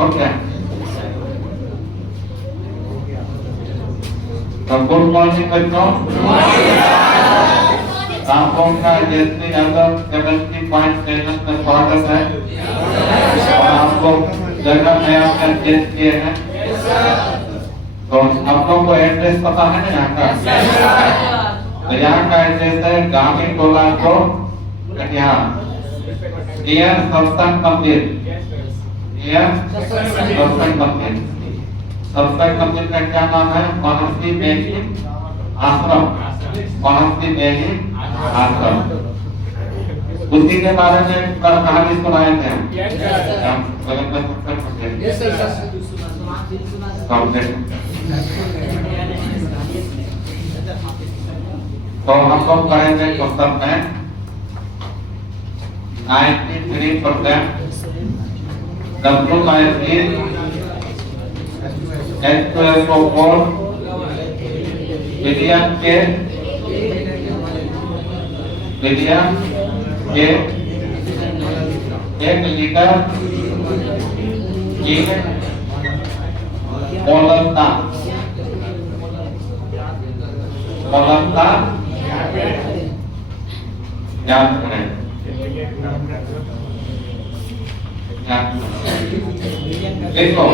Okay. तो good morning बच्चों। आपको का जैसे यादव 70.7 में स्वागत है। और आप लोग जगह में आकर चेंज किए हैं। तो आप लोग को एड्रेस पता है ना यहाँ का? तो यहाँ का एड्रेस है गामी टोला को कटिहार। यह सत्संग मंदिर, यह सत्संग मंदिर, सत्संग मंदिर का क्या नाम है? महर्षि मेघी आश्रम, महर्षि मेघी आश्रम। उसी के बारे में कल कहानी सुनाए थे हम। तो हम लोग पढ़ेंगे क्वेश्चन में 93% W/3 H2SO4 विलियम के 1 लीटर की मोलकता याद करें। देखो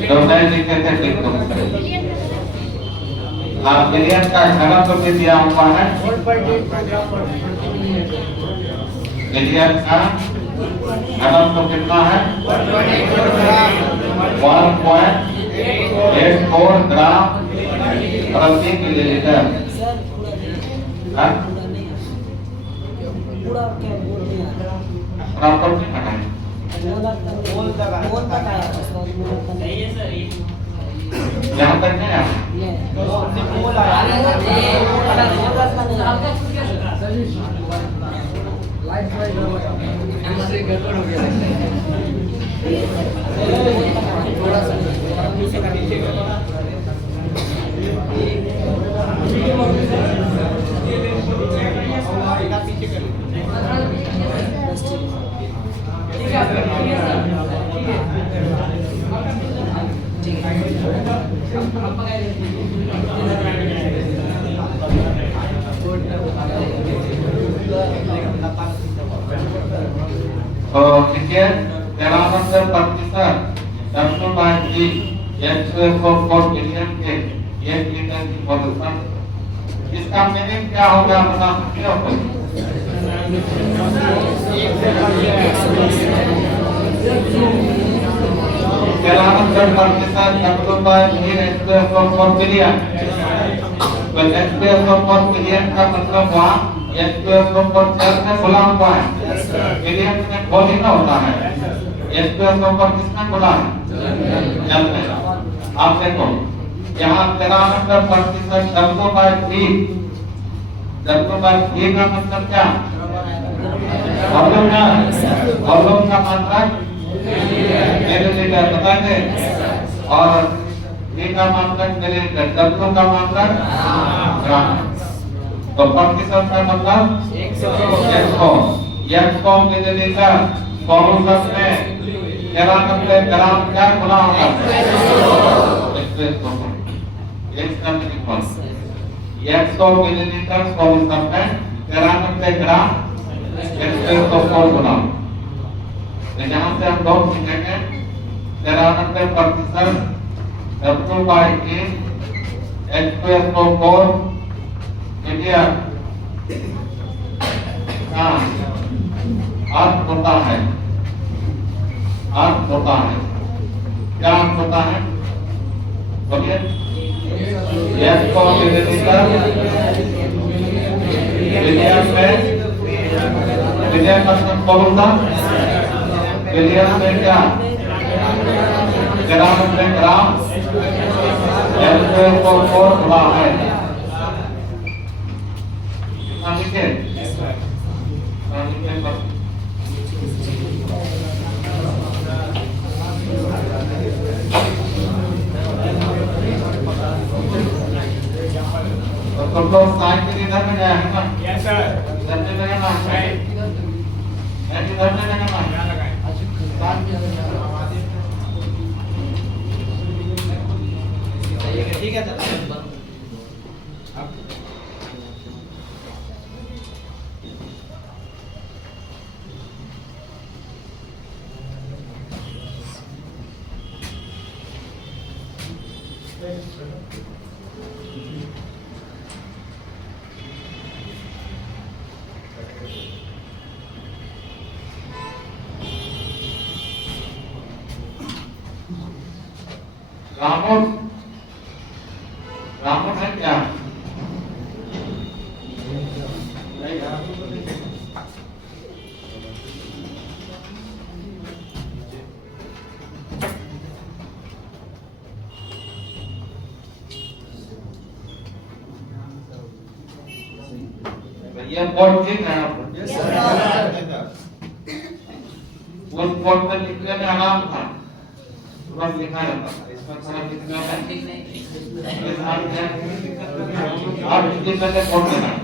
जो मैं लिखे थे देखो, आप विलियम का घनत्व भी दिया हुआ है। विलियम का घनत्व कितना है? 1.84 ग्राम प्रति मिलीलीटर। प्रॉपर्टी है यहाँ तक नहीं है। तो देखिए 93% W/3 H2SO4 विलियम के 1 लीटर की मोलकता। इसका मीनिंग क्या होगा बता सकते हो? 93% W/3 H2SO4 विलियम। तो H2SO4 विलियम का मतलब वहाँ H2SO4 जल में घुला हुआ है। विलियम में घोल ही ना होता है। H2SO4 किसमें घुला है? जल में। आप देखो यहाँ 93% W/3 का मतलब क्या? वॉल्यूम का मात्रा मिलीलीटर बताएंगे, और V का मात्रक मिलीलीटर, W का मात्रक ग्राम। तो प्रतिशत का मतलब 100 मिलीलीटर सॉल्यूशन में 93 ग्राम क्या गुना होगा? 100 मिलीलीटर सॉल्यूशन में 93 ग्राम H2SO4 गुना। यहाँ से हम लोग सीखेंगे 93% W/3 H2SO4 विलियम अर्थ होता है। क्या अर्थ होता है? बोलिए। 100 मिलीलीटर विलियम में, विलियम मतलब सॉल्यूशन, विलियम में क्या? 93 ग्राम H2SO4 हुआ है। ठीक है। तो लोग साइड के इधर में जाए है ना? Yes sir. इधर में लगाना है। इधर में लगाना है। रामोस रामोस है क्या? ये बोर्ड ठीक है आपको? उस बोर्ड पर लिखने में आराम था, तुरंत लिखा जाता था। इसमें थोड़ा लिखना है, आप इसके पहले बोर्ड देना है।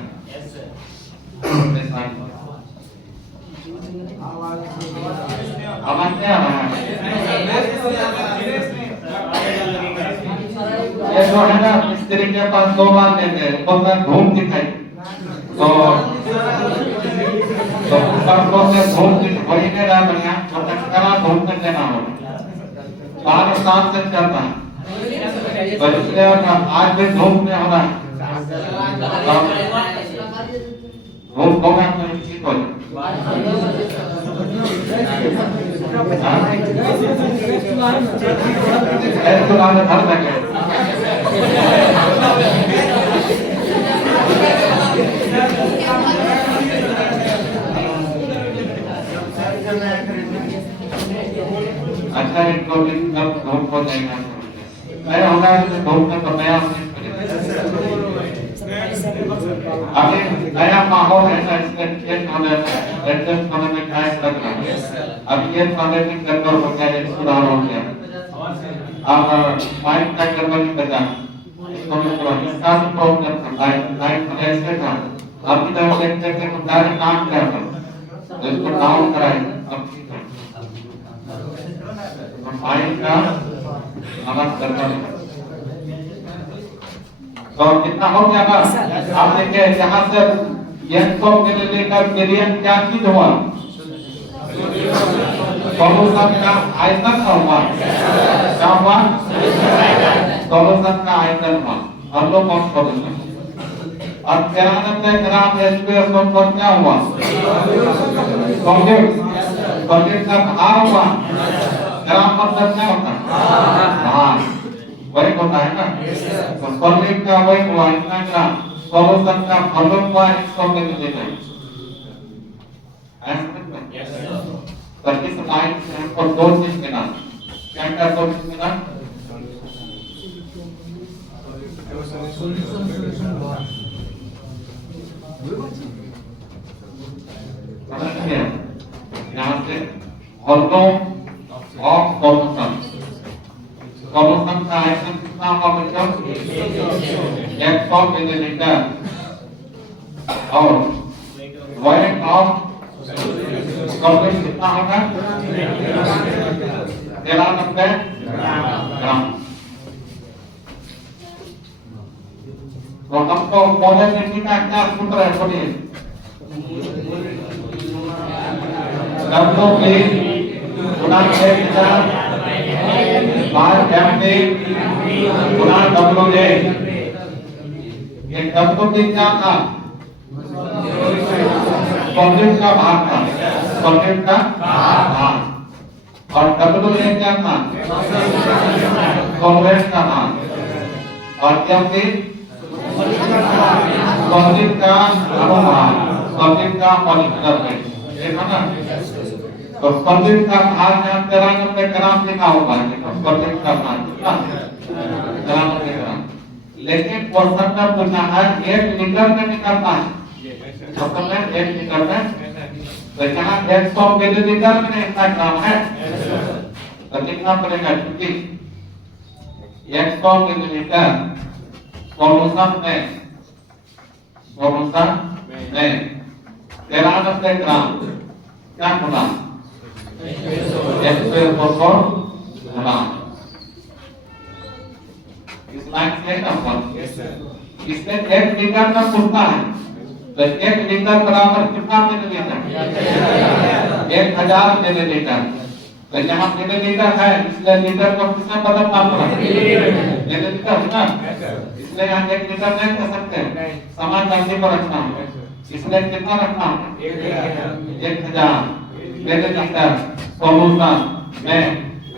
आवाज क्या आ रहा है? ये जो है ना मिस्त्री के पास 2 बार देते हैं, बोलता है घूम दिखाई, तो ऊपर से घूम वही नहीं रहा बढ़िया, तो टकरा घूम कर देना होगा, बाहर शाम से चलता है, तो इसलिए आज भी घूम में हो रहा है, घूम होगा तो ठीक हो अच्छा इनको कब धूप हो जाएगा, मैं होगा धूप में तो नया अभी नया माहौल है ना, इसलिए चेंज होने एडजस्ट होने में टाइम लग रहा है। अब ये पहले भी गड़बड़ हो गया, ये सुधार हो गया, अब माइक का गड़बड़ नहीं बचा, इसको भी पूरा इसका भी प्रॉब्लम था, लाइट ऐसे था, अभी तक देखते थे तो डायरेक्ट काम कर रहा था, तो इसको डाउन कराए, अब ठीक है, माइक का आवाज गड़बड़ है। तो कितना हो गया ना, आप देखिए यहाँ से 100 मिलीलीटर मिलियन क्या चीज हुआ, सॉल्यूशन का आयतन हुआ, क्या हुआ, सॉल्यूशन का आयतन हुआ, हम लोग कौन सॉल्यूशन, और 93 ग्राम H2SO पर क्या हुआ, सॉलिड का भार हुआ, ग्राम मतलब क्या होता है, भार, वही होता है ना, तो सॉलिड का वही हुआ इतना ग्राम, सॉल्यूशन का वॉल्यूम हुआ 100 मिलीलीटर, तो इस लाइन से हमको 2 चीज मिला, क्या क्या 2 चीज मिला, यहाँ से वॉल्यूम ऑफ सॉल्यूशन, सॉल्यूशन का आयतन कितना होगा बच्चों, 100 मिलीलीटर, और वेट ऑफ सॉल्यूशन कितना होगा, 93 ग्राम। तो हमको मोलेरिटी का क्या सूत्र है बोलिए, W गुना MT गुना WA, ये WT क्या था, सॉलिड का भार था, सॉलिड का भार, और WA क्या था, सॉल्वेंट का भार, और MT सॉलिड का अनुभार, सॉलिड का मॉलिक्यूलर वेट, देखा ना, तो सॉलिड का भार यहाँ 93 ग्राम लिखा हुआ है, सॉलिड का भार कितना, 93 ग्राम, लेकिन क्वेश्चन में पूछा है 1 लीटर में निकलता है, मतलब में 1 लीटर में, तो यहाँ 100 मिलीलीटर में इतना ग्राम है, तो लिखना पड़ेगा, क्योंकि 100 मिलीलीटर सॉल्यूशन में 93 ग्राम क्या होगा, H2SO ग्राम, इस लाइन से ना, इसमें 1 लीटर में पूछता है, तो 1 लीटर बराबर कितना मिलीलीटर, 1000 मिलीलीटर, तो यहाँ मिलीलीटर है, इसलिए लीटर को किससे बदलना पड़ा, लीटर है ना, इसलिए यहाँ 1 लीटर नहीं कर सकते, समान राशि पर रखना है, इसलिए कितना रखना है 1000 मिलीलीटर सॉल्यूशन में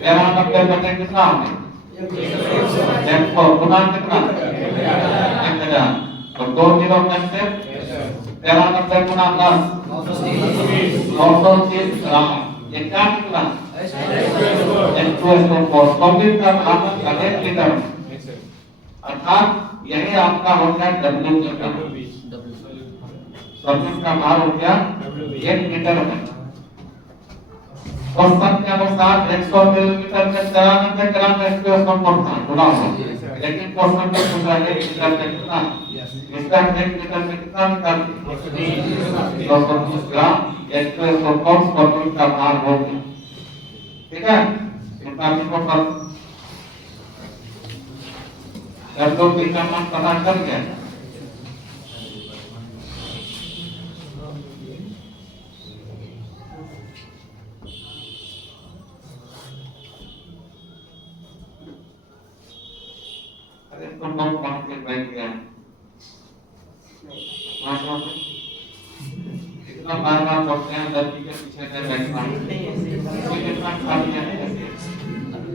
93 बटे कितना होगा 100 गुना कितना 1000 तो 2 जीरो में से 93 गुना 10 930 ग्राम ये क्या निकला H2SO4 सॉल्यूट का भाग 1 लीटर अर्थात यही आपका हो गया W सॉल्यूट का भार हो गया 1 लीटर में। क्वेश्चन के अनुसार 100 मिलीलीटर में 93 ग्राम H2SO4 था गुना हो, लेकिन क्वेश्चन में पूछा 1 लीटर में कितना, इसका 1 लीटर में कितना निकालते 220 ग्राम H2SO4 सॉल्यूट का भार हो गया। ठीक है, इतना भी को कर W का मान पता कर गया। अरे तो बहुत बात के बैठ गया इतना बार बार बोलते हैं लड़की के पीछे से बैठना कितना खा लिया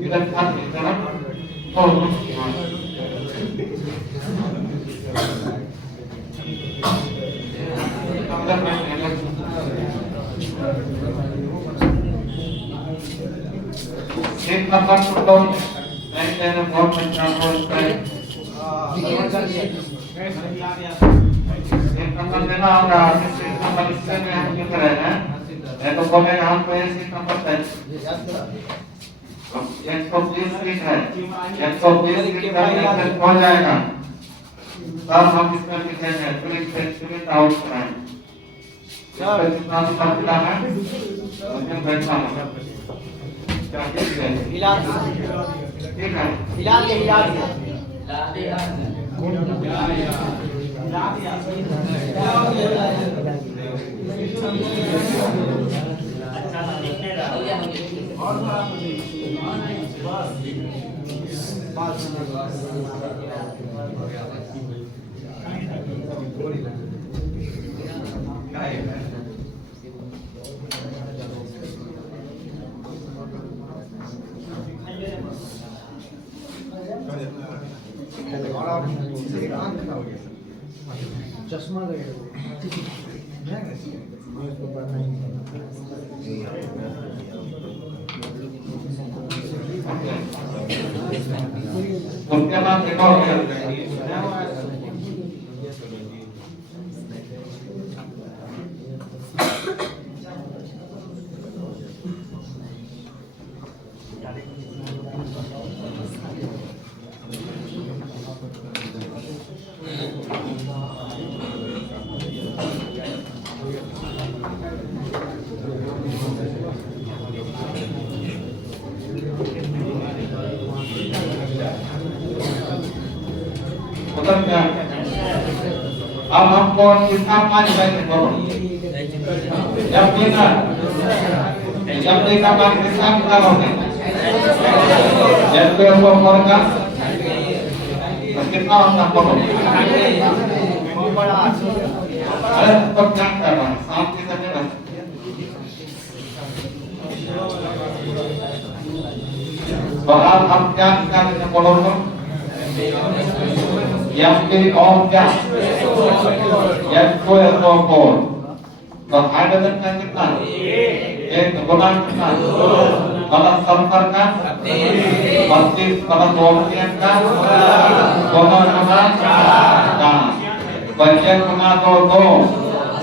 इधर खा इधर तो एक नंबर तो नहीं तेरे बहुत अच्छा होता है एक नंबर देना होगा एक नंबर इससे में हम लिख रहे हैं ये तो बोलेगा हम को ऐसे नंबर है 120 फीट है 120 फीट हो जाएगा तब हम इसमें लिखेंगे प्रिंट आउट कराएंगे सर कितना निकलता है उसमें बैठना होगा हिला ठीक है हिला दे चश्मा उसके बाद एक और अब हमको कितना पानी चाहिए बोलो जब देना मान कितना निकालोगे जब तो फोर का कितना होगा बोलो अरे तो क्या कर रहा है शाम के समय तो हम क्या निकालेंगे बोलो तो F3 और क्या H2SO4 तो हाइड्रोजन का कितना एक गुना कितना प्लस सल्फर का 32 प्लस ऑक्सीजन का दोनों गुना 4 बचे गुना 2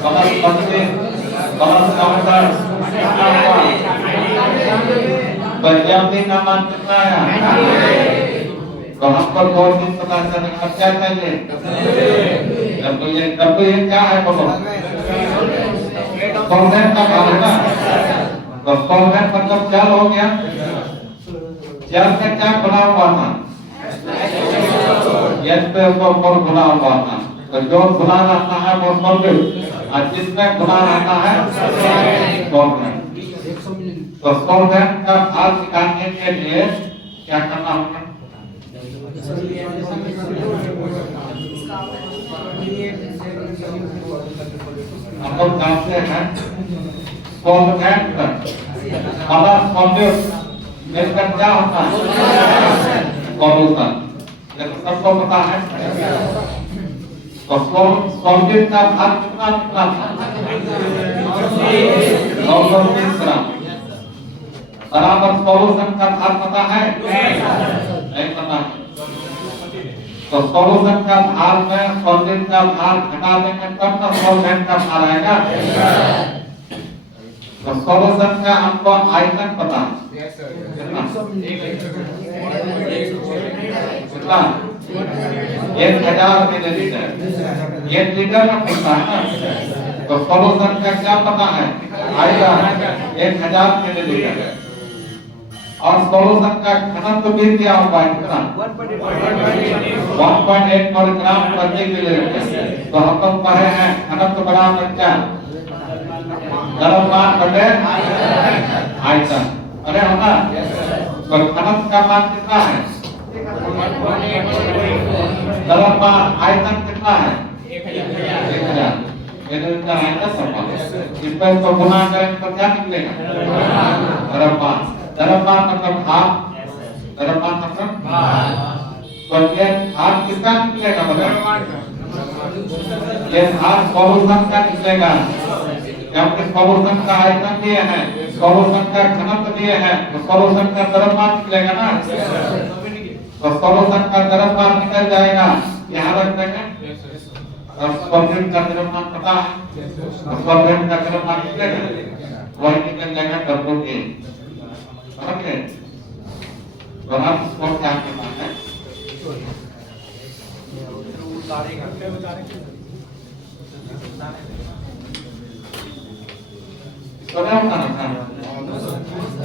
प्लस 32 प्लस सल्फर बचे का मान कितना है तो हमको 2 दिन पता चलेगा क्या चाहिए जब ये क्या है बोलो सॉल्वेंट का भाग है ना तो सॉल्वेंट मतलब जल हो गया जल से क्या बना हुआ था H2SO4 बना हुआ था तो जो बना रहता है वो सॉल्वेंट और जिसमें बना रहता है सॉल्वेंट तो सॉल्वेंट का भाग निकालने के लिए क्या करना होगा हम लोग जानते हैं सॉल्वेंट मतलब सॉल्यूट मिलकर क्या होता है सॉल्यूशन, लेकिन सबको पता है तो सॉल्वेंट का भार कितना कितना था 930 ग्राम बराबर सॉल्यूशन का भार पता है नहीं पता है। तो सॉल्यूशन का भार में सॉल्वेंट का भार घटा देंगे तब ना सॉल्वेंट का भार आएगा। तो सॉल्यूशन का हमको आयतन पता है कितना 1000 मिलीलीटर 1 लीटर में होता है ना। तो सॉल्यूशन का क्या पता है आयतन 1000 मिलीलीटर और सॉल्यूशन का घनत्व भी क्या होगा कितना 1.8 ग्राम प्रति मिलीलीटर। तो हम लोग पढ़े हैं घनत्व बराबर क्या द्रव्यमान बटे आयतन। अरे होना तो घनत्व का मान कितना है द्रव्यमान आयतन कितना है 1000 मिलीलीटर आयतन समान। इस पर तो गुना करेंगे तो क्या निकलेगा द्रव्यमान। द्रव्यमान मतलब भार, द्रव्यमान मतलब भार। तो ये भार किसका निकलेगा बताओ ये भार सॉल्यूशन का निकलेगा क्योंकि सॉल्यूशन का आयतन दिए हैं सॉल्यूशन का घनत्व दिए हैं तो सॉल्यूशन का द्रव्यमान निकलेगा ना। तो सॉल्यूशन का द्रव्यमान निकल जाएगा यहाँ रख देंगे और सॉल्वेंट का द्रव्यमान पता है तो सॉल्वेंट का द्रव्यमान निकलेगा वही निकल जाएगा W A। ओके तो हम इसको क्या करना है तो क्या होता है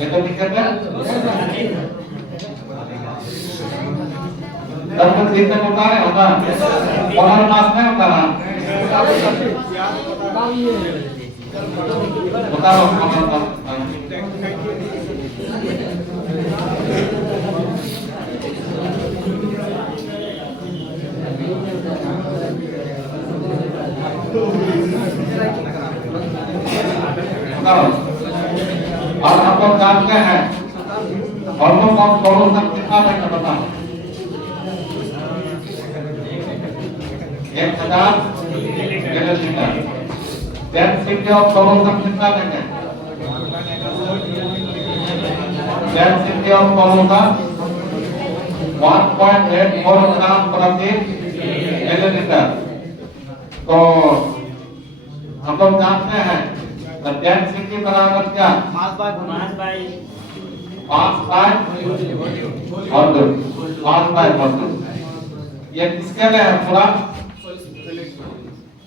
ये तो दिक्कत है तब तक इतना होता है होता और मास में होता है बता दो और हम लोग जानते हैं ऑलमोस्ट ऑफ सॉल्यूशन कितना है पता 1000 मिलीलीटर। डेंसिटी ऑफ सॉल्यूशन कितना देंगे डेंसिटी ऑफ सॉल्यूशन 1.84 ग्राम प्रति मिलीलीटर। तो हम लोग जानते हैं डेंसिटी बराबर क्या मास बाय वॉल्यूम। ये किसके लिए है पूरा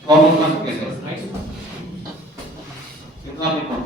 सॉल्यूशन के लिए कितना लिखा है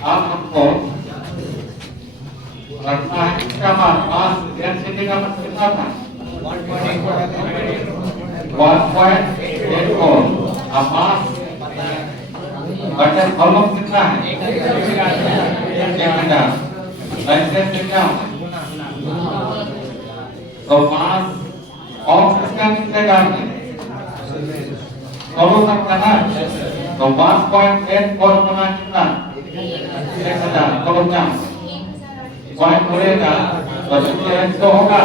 आप हमको रखना है इसका मास डेंसिटी का मतलब कितना था 1.84 अब मास बटन कॉलम कितना है 1000 ऐसे से क्या होगा तो मास ऑफ किसका निकलेगा कॉलम का ना तो 1.84 गुना कितना 1000 कॉलम क्या पॉइंट होगा तो 100 होगा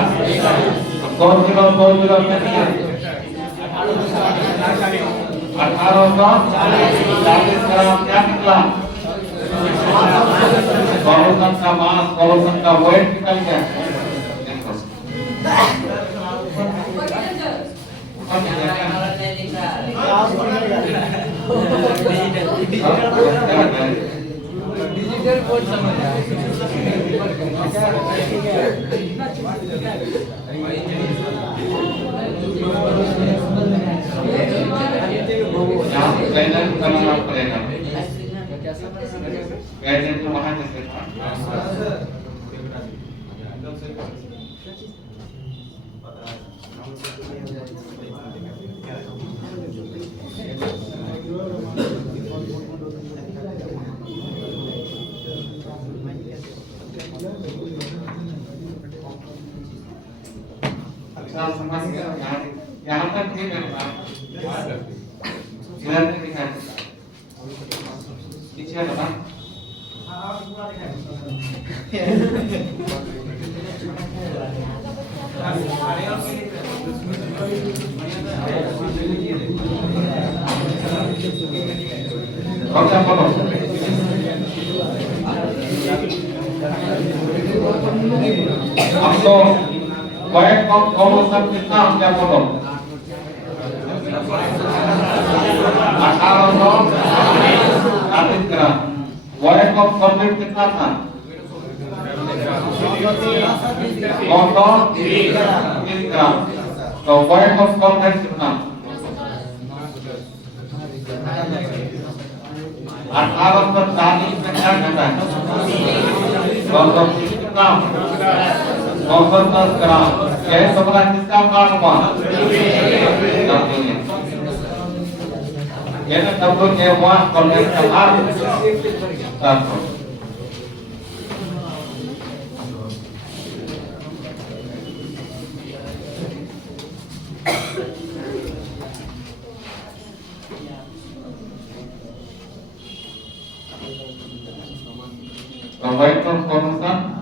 2 किलो 2 किलो कितने 1840 ग्राम क्या निकला कॉलोसन का मास कॉलोसन का वेट निकल गया डिजिटल बोर्ड समझ कैसे बनाना पड़ेगा कैसे तो वहां जैसे था अच्छा समझ गया यहाँ तक ठीक है इधर नहीं दिखाई पीछे बता क्या बोलो अब तो वेट ऑफ कॉलोसन कितना क्या बोलो 1840 ग्राम वेट ऑफ सॉलिड कितना था 930 ग्राम तो वेट ऑफ सॉलिड कितना 1840 में क्या घटा है 230 ग्राम 210 ग्राम यह सबरा किसका मान हुआ ये ना तब तो ये हुआ कॉलेज का भार तो वेट ऑफ कॉलोसन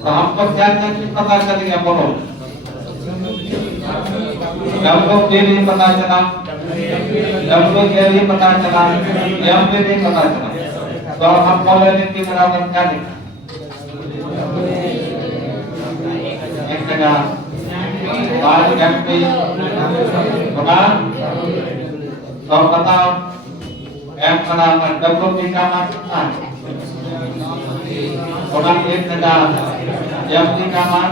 तो हमको क्या चीज पता चल गया बोलो हमको के नहीं पता चला हमको के नहीं पता चला एम पे नहीं पता चला तो हम बोले कि बराबर क्या लिखा 1000 5 एमपी होगा तो बताओ एम बराबर डब्ल्यू पी का मान कितना है होगा 1000 एमपी का मान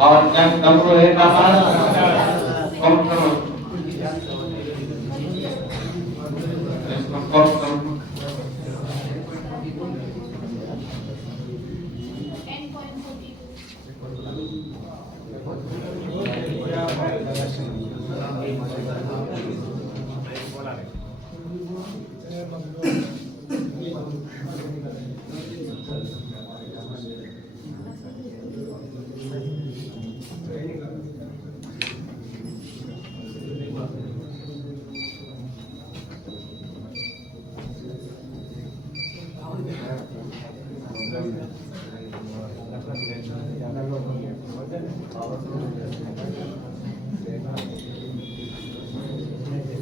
और जब डब्ल्यू ए का मान कम करो इसको कम करो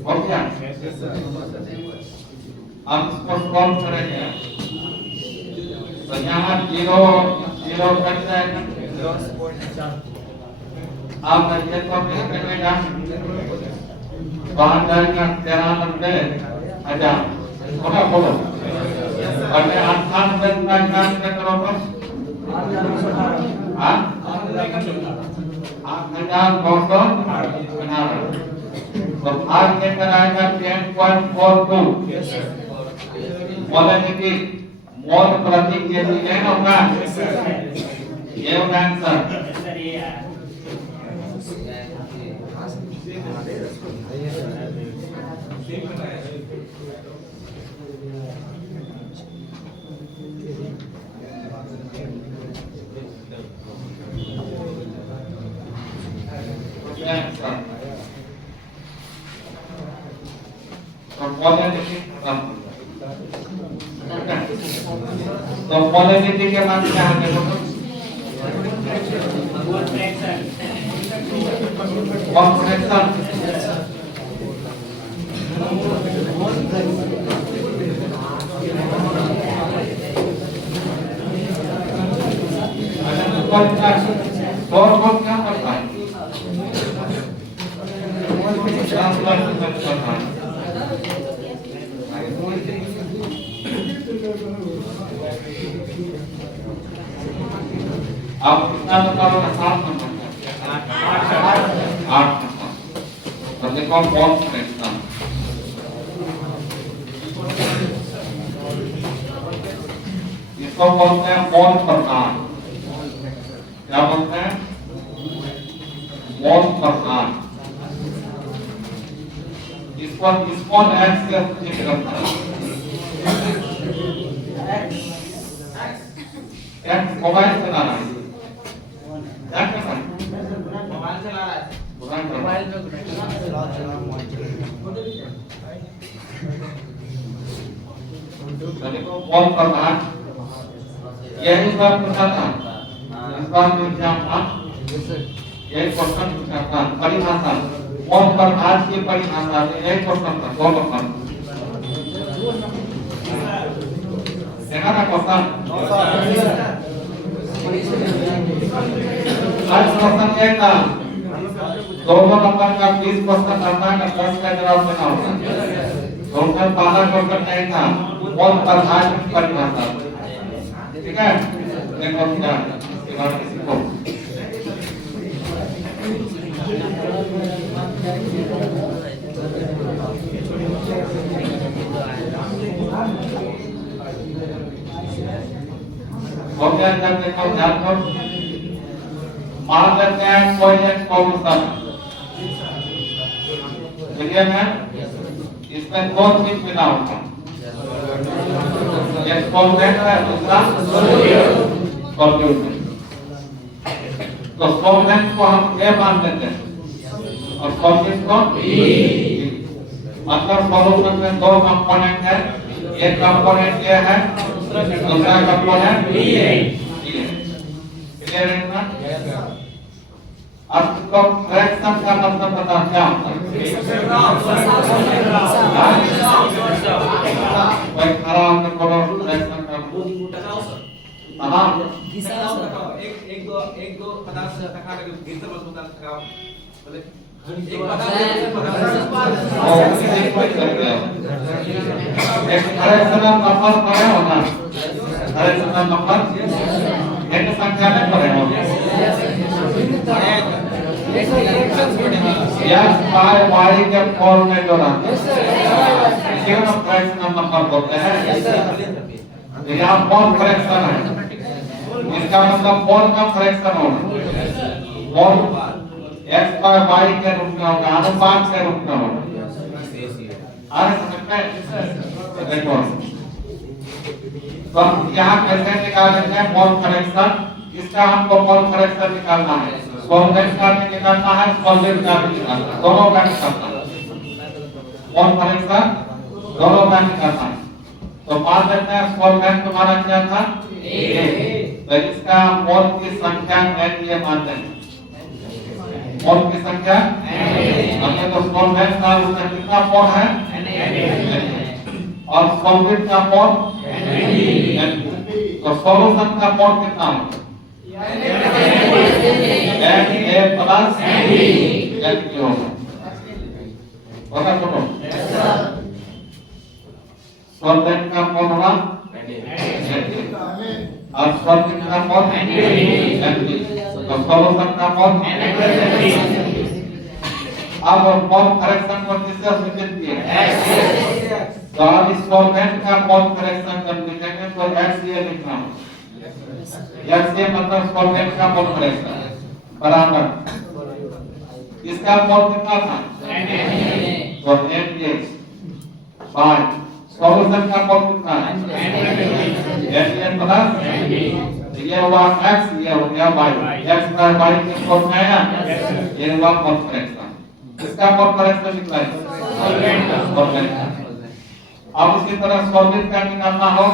हो गया? अब इसको सॉल्व करेंगे तो यहाँ जीरो जीरो कट जाएगा। अब ये तो मिलेगा बाहर जाएगा 93,000 होगा बोलो और मैं 98 का काम क्या करोगे? 8,918 तो भाग लेकर आएगा 10.42 बोलेंगे कि मोल प्रति केजी है होगा ये होगा आंसर। तो पॉलिनिटी के बाद क्या है देखो कौन क्या करता है आप कितना बताओ? 7 नंबर 8 नंबर तो देखो कौन फ्रैक्शन इसको बोलते हैं मोल प्रकार। क्या बोलते हैं? मोल प्रकार। इसको एक्स से ठीक करना है। एक्स मोबाइल चला रहा है क्या कर रहा है? मोबाइल चला रहा है। मोबाइल देखो मोल प्रकार यही सब पूछा था इस बार में एग्जाम था। यही क्वेश्चन पूछा था परिभाषा मोल प्रकार की परिभाषा से यही क्वेश्चन था 2 नंबर देखा था क्वेश्चन। आज क्वेश्चन ये था 2 नंबर का 20 क्वेश्चन आता है 10 का जवाब देना होता है। तो उसमें पहला क्वेश्चन नहीं था मोल प्रकार की परिभाषा। ठीक है देखो क्या सीखो हो गया। जब देखो ध्यान दो मान लेते हैं कोई एक फॉर्मूला क्लियर है इसमें 2 चीज मिला होगा एक सॉल्वेंट है दूसरा सॉल्यूट। तो सॉल्वेंट को हम A मान लेते हैं और सॉल्यूट को B। मतलब सॉल्यूशन में 2 कंपोनेंट है एक कंपोनेंट A है दूसरा कंपोनेंट B है। क्लियर है ना? अब इसको फ्रैक्शन का मतलब पता क्या होता है? कोई खड़ा होकर बोलो फ्रैक्शन का एक दो 50 टका का गिरता बस होता टका बोले एक फ्रैक्शन नंबर पड़े होना फ्रैक्शन नंबर एक संख्या में पड़े होना यस बाय वाई के फॉर्म में जो रहता है इसी को फ्रैक्शन नंबर बोलते हैं। यहाँ मोल फ्रैक्शन है इसका मतलब मोल का फ्रैक्शन होगा मोल x बाय y के रूप में होगा अनुपात के रूप में होगा। आ रहे समझ में? देखो तो यहाँ कैसे निकालेंगे मोल फ्रैक्शन? इसका हमको मोल फ्रैक्शन निकालना है सॉल्वेंट का भी निकालना है सॉल्वेंट का भी निकालना है दोनों का निकालना है मोल फ्रैक्शन दोनों का निकालना है। तो मान लेते हैं सॉल्वेंट तुम्हारा क्या था A तो इसका मोल की संख्या n ये मान लेंगे मोल की संख्या हमने तो सॉल्वेंट का उसका कितना पॉट है और सॉल्वेंट का पॉट तो सॉल्यूशन का पॉट कितना है Na प्लस Na होगा तो सॉल्वेंट का पॉट होगा और सॉल्वेंट का पॉट तो सॉल्यूशन का पॉट अब पॉट करेक्शन को किससे सूचित किया तो अब इस सॉल्वेंट का पॉट करेक्शन जब लिखेंगे तो HCl लिखना है HCl मतलब सॉल्वेंट का पॉट करेक्शन बराबर इसका पॉट कितना था तो NaOH बाय सॉल्यूशन का पॉट कितना है HCl प्लस ये हुआ X ये हो गया Y X का Y के पॉट में है ये हुआ पॉट करेक्शन इसका पॉट करेक्शन निकला है सॉल्वेंट अब उसी तरह सॉल्वेंट का निकालना हो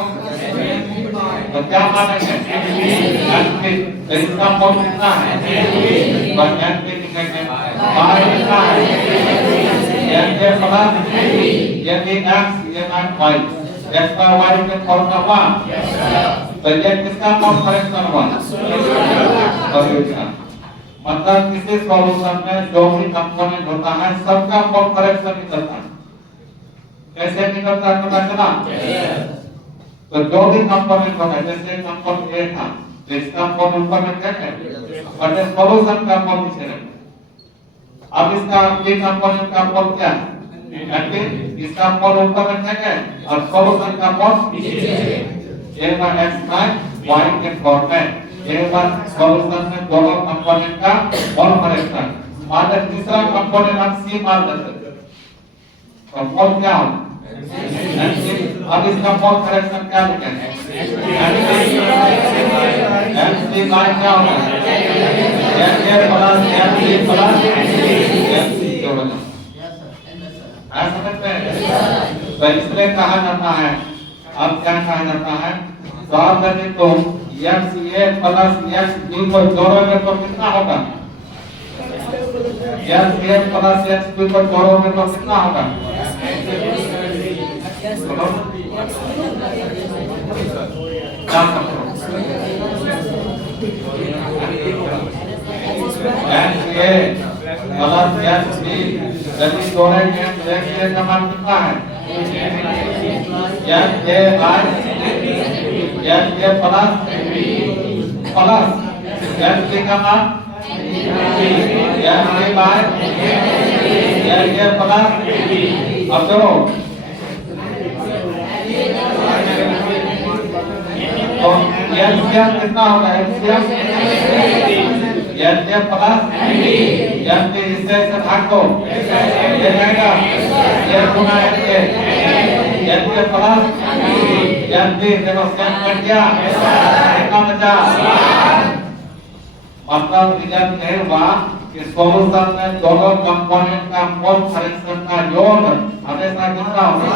तो क्या मानेंगे एसिड तो इसका पॉट कितना है तो एसिड लिखेंगे बाय कितना है Na प्लस ये भी X ये ना Y X का Y के पॉट का हुआ तो ये किसका पॉट करेक्शन हुआ मतलब किसी सॉल्यूशन में जो भी कंपोनेंट होता है सबका पॉट करेक्शन निकलता है कैसे निकलता है पता चला तो जो भी कंपोनेंट होता है जैसे कंपोनेंट A था तो इसका पॉट ऊपर में क्या है और ये सॉल्यूशन का पॉट नीचे है अब इसका ये कंपोनेंट का पॉट क्या है इसका पॉट ऊपर में क्या है और सॉल्यूशन का पॉट नीचे है एक बार X प्राइम Y के फॉर्म में एक बार सॉल्यूशन में दोनों कंपोनेंट का पॉट करेक्शन मान लो तीसरा कंपोनेंट हम C मान लेते हैं तो पॉट क्या होगा अब इसका पॉट करेक्शन क्या लिखेंगे MC बाय क्या होगा Na plus MC plus MC होगा समझ में तो इसलिए कहा जाता है अब क्या कहा जाता है तो आप यदि तो XA प्लस XB को जोड़ोगे तो कितना होगा XA प्लस XB को जोड़ोगे तो कितना होगा क्या XA प्लस XB यदि जोड़ेंगे तो XA का मान कितना है XA by XA plus plus XB का मान XA बाय XA प्लस अब जो तो LCM कितना होगा LCM LCM प्लस LCM इससे भाग दो ये जाएगा ये गुना LCM LCM प्लस LCM देखो सेम कट गया कितना बचा मतलब रिजल्ट ये हुआ कि सॉल्यूशन में दोनों कंपोनेंट का मोल फ्रैक्शन का योग हमेशा कितना होगा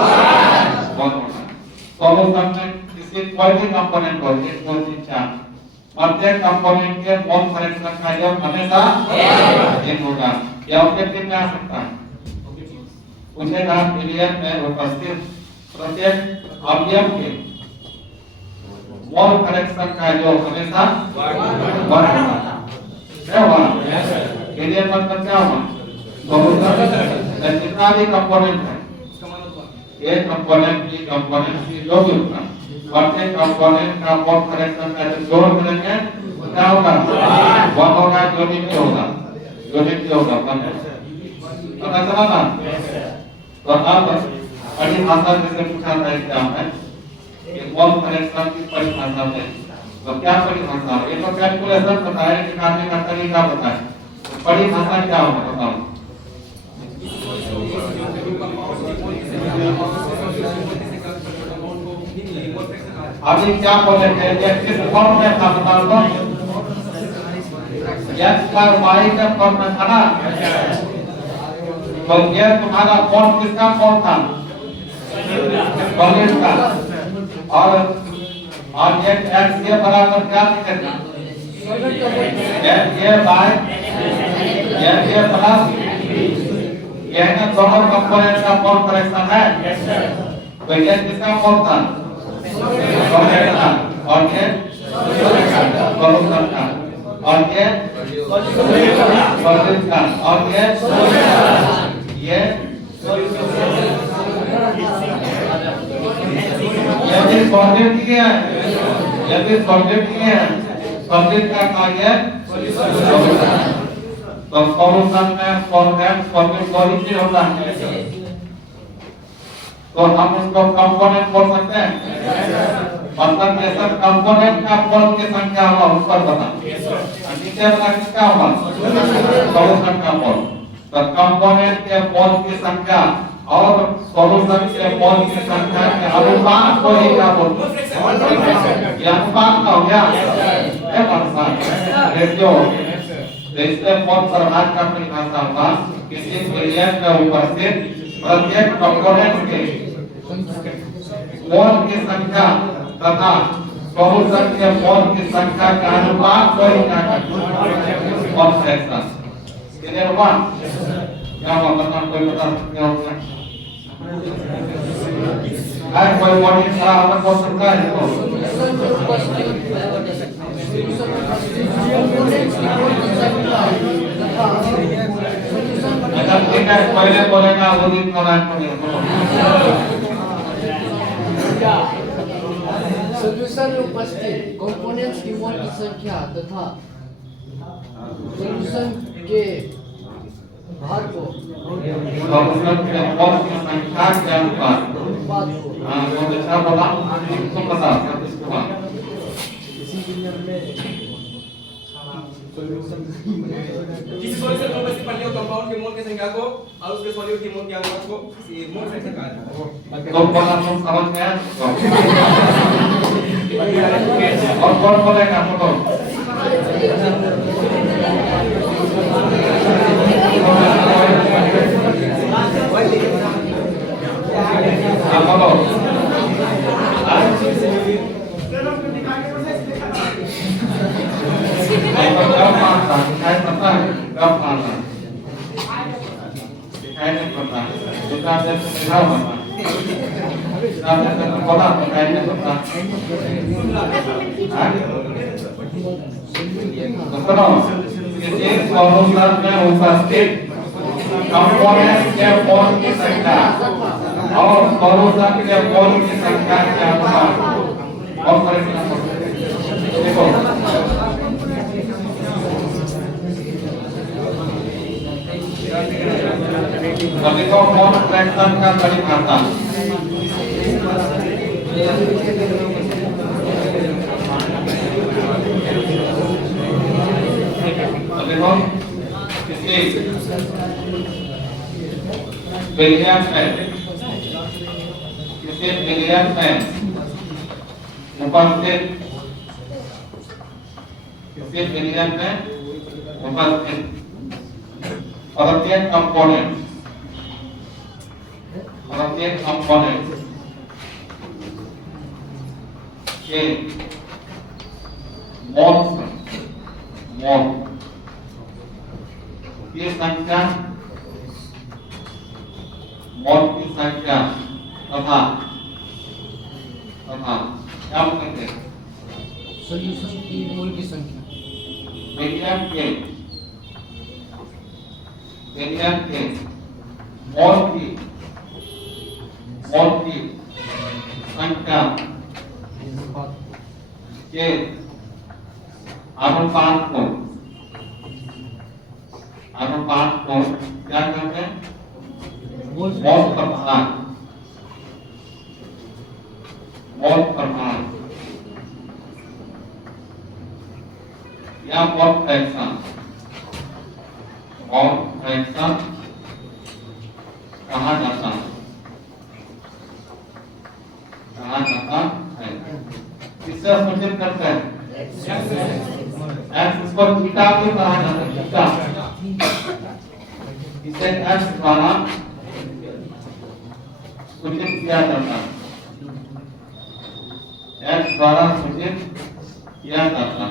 सॉल्यूशन में कोई भी कंपोनेंट हो 1 2 3 4 प्रत्येक कंपोनेंट के मोल फ्रैक्शन का योग हमेशा 1 होगा यह ऑब्जेक्टिव में आ सकता है पूछेगा मिलियन में उपस्थित प्रत्येक अवयव के मोल फ्रैक्शन का योग हमेशा 1 होगा क्या हुआ मिलियन मतलब क्या हुआ सॉल्यूशन जितना भी कंपोनेंट है एक कंपोनेंट बी कंपोनेंट सी जो भी होगा प्रत्येक कंपोनेंट का मोल फ्रैक्शन का जब जोड़ करेंगे तो क्या होगा 1 होगा यूनिट होगा पता चला ना तो अब परिभाषा जैसे पूछा था एग्जाम में कि मोल फ्रैक्शन की परिभाषा में तो क्या परिभाषा है ये तो कैलकुलेशन बताया निकालने का तरीका बताया तो परिभाषा क्या होगा बताओ अभी क्या बोले थे ये किस फॉर्म में था बता दो x पर y के फॉर्म में था ना तो ये तुम्हारा फॉर्म किसका फॉर्म था सॉलिड का और ये x के बराबर क्या लिखेंगे x a by x a plus ये है ना दोनों कंपोनेंट का मोल फ्रैक्शन है। तो ये किसका मोल था? सॉल्वेंट का। और ये सॉल्यूशन का। और ये सॉल्वेंट का। और ये भी सॉल्वेंट ही है। ये भी सॉल्वेंट ही है। सॉल्वेंट का कार्य सॉल्यूशन। तो सॉल्यूशन में सॉल्वेंट सॉल्यूट होता है। तो हम उसको कंपोनेंट बोल सकते हैं। मतलब ये सब कंपोनेंट का मोल की संख्या होगा ऊपर बता। नीचे वाला किसका होगा? सॉल्यूशन का मोल। तो कंपोनेंट के मोल की संख्या और सॉल्यूशन के मोल की संख्या के अनुपात को ही क्या बोलते हैं? ये अनुपात का हो गया। रेशियो। इसलिए मोल प्रभाव का परिभाषा होगा किसी मिलियन में उपस्थित प्रत्येक कंपोनेंट के मोल की संख्या तथा सॉल्यूशन के मोल की संख्या का अनुपात को ही क्या कहते हैं? Mole fraction. क्लियर हुआ? क्या हुआ बता? कोई बता सकते हो क्या? है कोई बॉडी खड़ा होकर बोल सकता है इसको? अच्छा ठीक है, पहले बोलेगा वो दिन सॉल्यूशन में उपस्थित कंपोनेंट्स की मोल की संख्या तथा सॉल्यूशन के भार को सॉल्यूशन के मोल की संख्या के अनुपात को हां वो अच्छा बोला। इसको पता है इसको किसी सॉल्यूशन में उपस्थित प्रत्येक कंपाउंड के मोल की संख्या को और उसके सॉल्यूट के मोल के अनुपात को मोल फ्रैक्शन कहा जाता है। तो बोला तुम समझ गए? और कौन बोलेगा? बोलो। बोलो। दिखाई पड़ता है कब आना दिखाई नहीं पड़ता। दूसरा से सुना होगा बोला दिखाई नहीं पड़ता। सुनो किसी सॉल्यूशन में उपस्थित कंपोनेंट के मोल की संख्या और सॉल्यूशन के मोल की संख्या के अनुपात और देखो अभी तो मोल फ्रैक्शन का परिभाषा अभी हम किसी बिलियन में उपस्थित प्रत्येक कंपोनेंट के मोल की संख्या तथा क्या कहते हैं? सॉल्यूशन की मोल की संख्या विज्ञान के मोल की संख्या के अनुपात को क्या कहते हैं? मोल प्रभाव या मोल फ्रैक्शन कहा जाता है। इससे सूचित करते हैं एक्स इसको थीटा भी कहा जाता है। थीटा इसे एक्स द्वारा सूचित किया जाता है। एक्स द्वारा सूचित किया जाता है।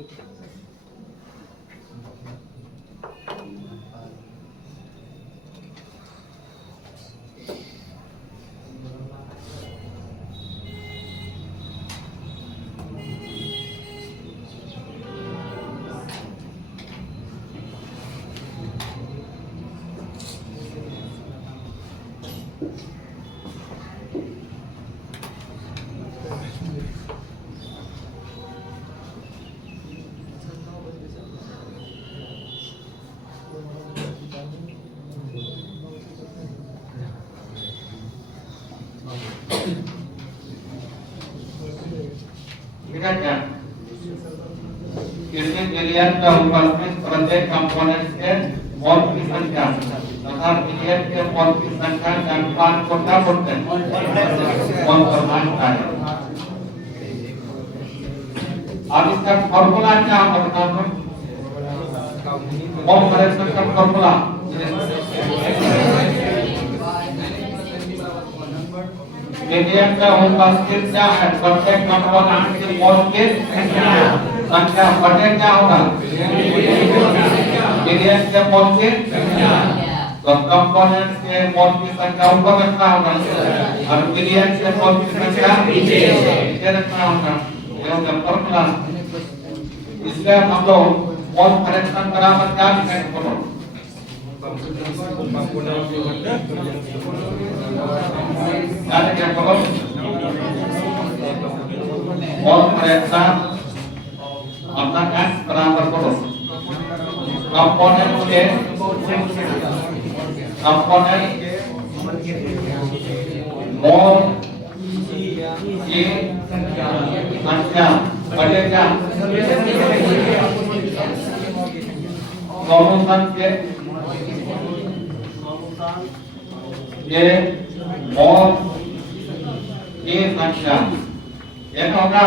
ठीक है क्या? किसी बिलियन का उपस्थित प्रत्येक कंपोनेंट के मोल की संख्या तथा बिलियन के मोल की संख्या का अनुपात को क्या बोलते हैं? मोल क्रमांक है। अब इसका फॉर्मूला क्या होगा बताओ? मोल फ्रैक्शन का फॉर्मूला बिलियन का उपस्थित क्या है? प्रत्येक कंपोनेंट के मोल की संख्या बटे क्या होगा? बिलियन के मोल की तो कंपोनेंट के मोल की संख्या ऊपर रखना होगा और बिलियन के मोल की संख्या नीचे रखना होगा। ये होगा फॉर्मूला। इसलिए हम लोग मोल फ्रैक्शन बराबर क्या लिखेंगे बोलो? क्या लिखेंगे बोलो? मोल फ्रैक्शन अपना S बराबर करो कंपोनेंट के मोल की संख्या बटे क्या? सॉल्यूशन के ये मोल की संख्या ये होगा।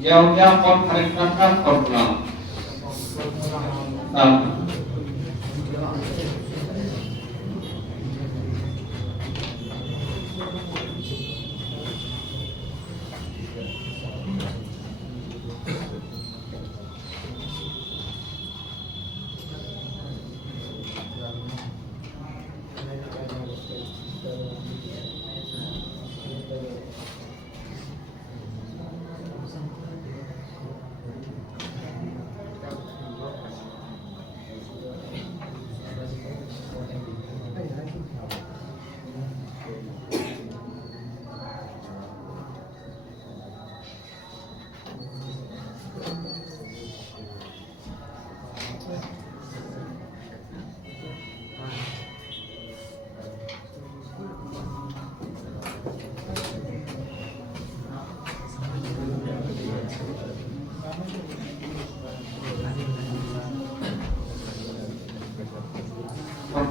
यह हो गया मोल फ्रैक्शन का फॉर्मूला।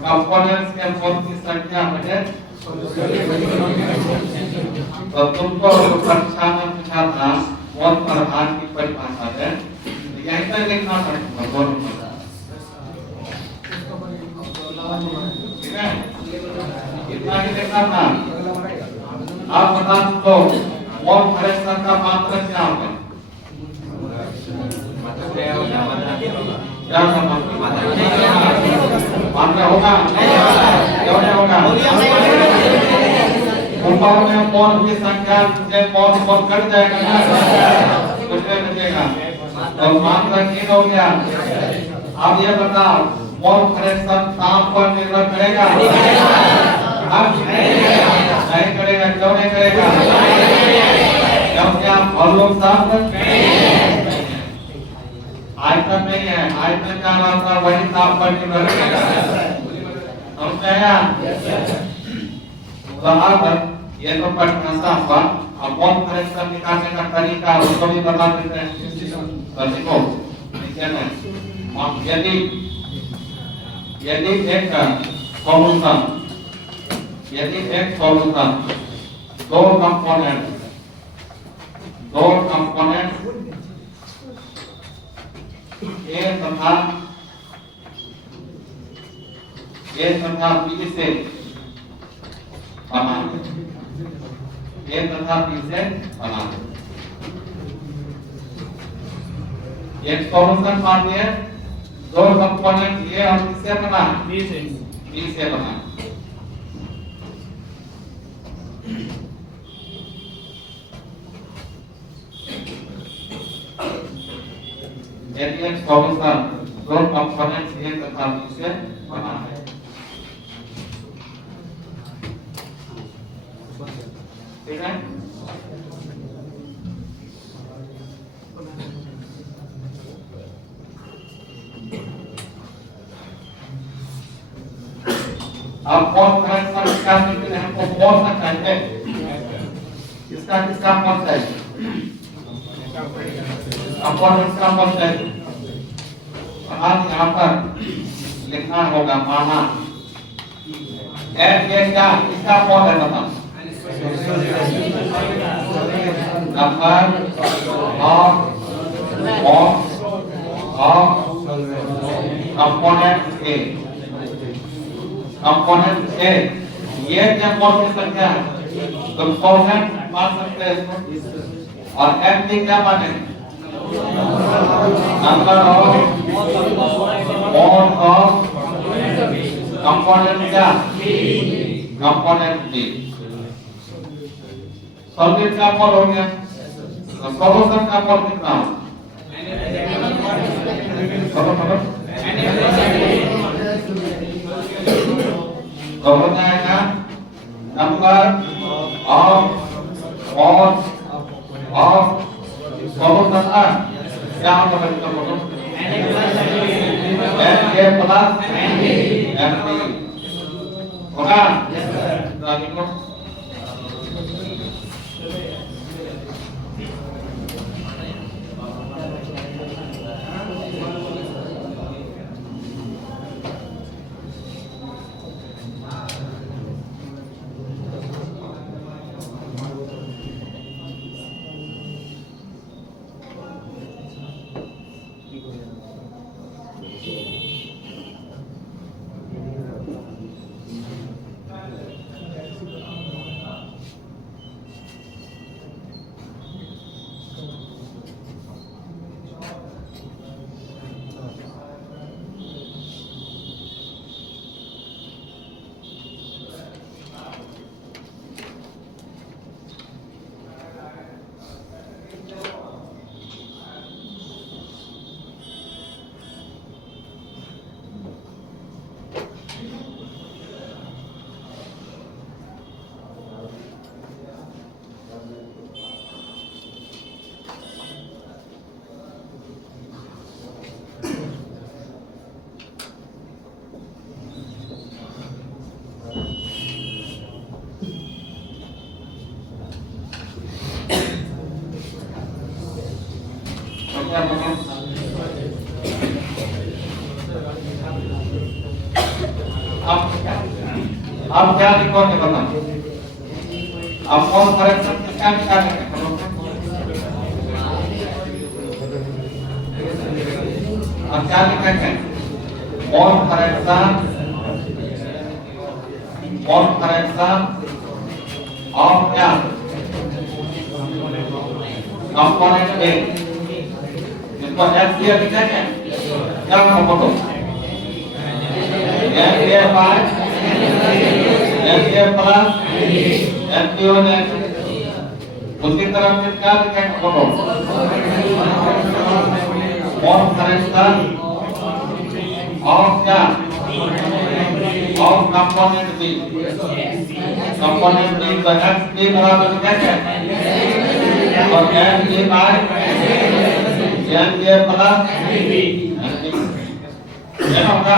कंपोनेंट्स के मोल की संख्या बटे तो तुमको परीक्षा में पूछा था मोल प्रभाव की परिभाषा है यहीं पर लिखना पड़ेगा दोनों ठीक है इतना ही लिखना था। आप बता दो मोल फ्रैक्शन का मात्रा क्या होगा? क्या मात्रा होगा? क्यों नहीं होगा? ऊपर में मोल की संख्या से मोल कट जाएगा ना कुछ नहीं बचेगा तो मात्रा तीन हो गया। अब ये बताओ मोल फ्रैक्शन ताप पर निर्भर करेगा? नहीं करेगा। क्यों नहीं करेगा? क्योंकि आप वॉल्यूम शब्द आयतन नहीं है। आयतन का मात्रा वही ताप पर निर्भर करेगा। समझाया? ये तो परिभाषा हुआ। अब मोल फ्रैक्शन निकालने का तरीका उसको भी बता देते हैं। तो देखो यदि एक सॉल्यूशन दो कंपोनेंट A तथा B से बना A तथा B से बना एक सॉल्यूशन मानिए दो कंपोनेंट ए और किससे बना बी से बी से बना यदि एक सॉल्यूशन दो कंपोनेंट ए तथा बी से बना है ठीक है अब कौन फ्रैक्शन निकालने के लिए हमको कौन सा चाहिए इसका किसका कौन चाहिए अब कौन इसका कौन चाहिए अब यहाँ पर लिखना होगा माना एड ये क्या इसका कौन है बताओ number of component A component ए ये क्या कौन की संख्या है तो कंपोनेंट मान सकते हैं इसको और एम की क्या माने नंबर ऑफ कंपोनेंट क्या कंपोनेंट बी सॉल्यूशन का फॉल हो गया तो सॉल्यूशन का फॉल कितना हो तो हो जाएगा नंबर ऑफ सॉल्यूशन क्या होगा बच्चों को एन के प्लस एन बी होगा तो अब क्या लिखोगे बता अब कौन करेक्शन किसका निकालेंगे अब क्या लिखेंगे कौन करेक्शन ऑफ क्या कंपोनेंट ए इसको एफ सी लिखेंगे क्या होगा photo F A by F A plus F P one उसी तरह से क्या लिखेंगे फोटो कौन करेक्शन ऑफ क्या of component B component B तो एफ बी बराबर क्या है और F A by N A plus क्या होगा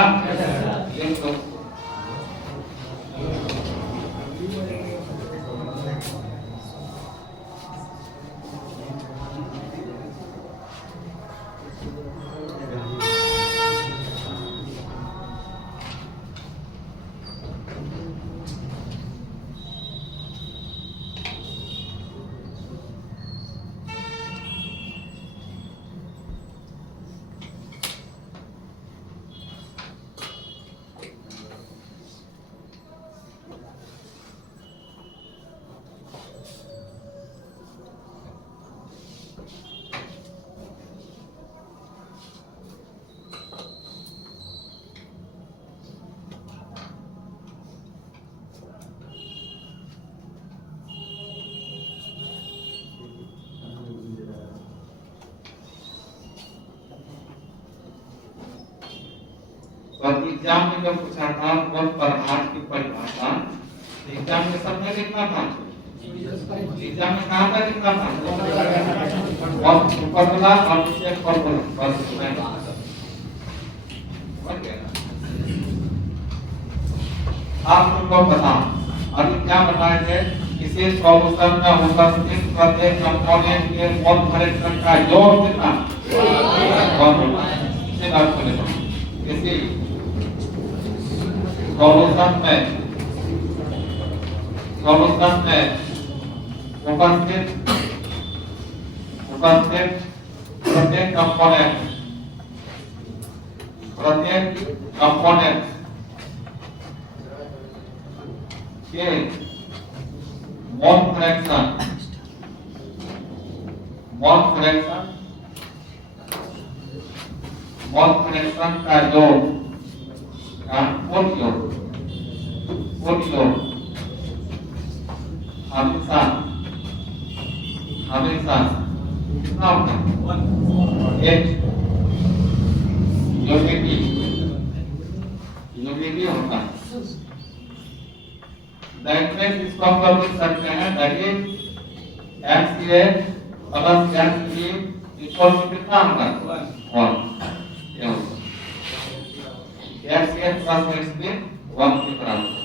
और एग्जाम में जब पूछा था वन पदार्थ की परिभाषा, एग्जाम में सबने लिखना था, एग्जाम में कहाँ तक लिखना था, और फॉर्मूला और नीचे फॉर्मूला बस मैं आप तुमको बताओ अभी क्या बताए थे, इसे सॉल्यूशन में उपस्थित प्रत्येक कंपोनेंट के मोल फ्रैक्शन का योग कितना, इसे बात करें इसी सॉल्यूशन में उपस्थित प्रत्येक कंपोनेंट के मोल फ्रैक्शन का योग कुल योग हमेशा कितना होता है, एक यूनिटी होता है। दैट मींस इसको हम लोग लिख सकते हैं that is XA plus XB equal to कितना होगा 1। XA प्लस XB 1 के बराबर।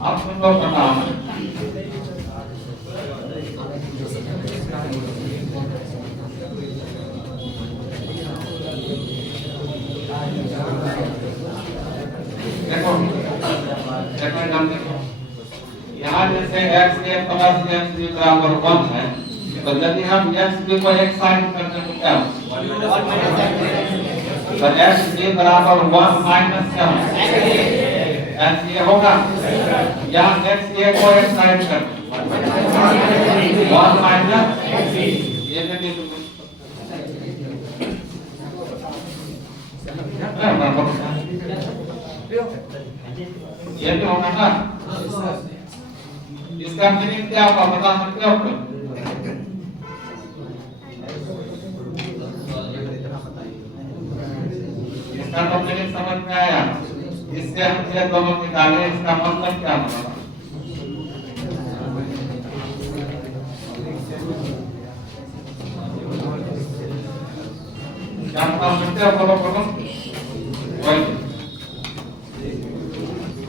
आप सुन लो बताओ देखो यहाँ जैसे XA प्लस XB बराबर 1 है, तो यदि हम XB को एक साइड कर दें तो क्या होगा, तो XB बराबर 1 माइनस क्या होगा, XA होगा, यहाँ XA को एक साइड कर दें 1 माइनस ये भी ये भी होगा ना। इसका मीनिंग क्या होगा बता सकते हो आप? इसका तो मीनिंग समझ में आया, इससे हम ये दोनों निकाले, इसका मतलब क्या होगा, क्या बता सकते हो, बोलो बोलो।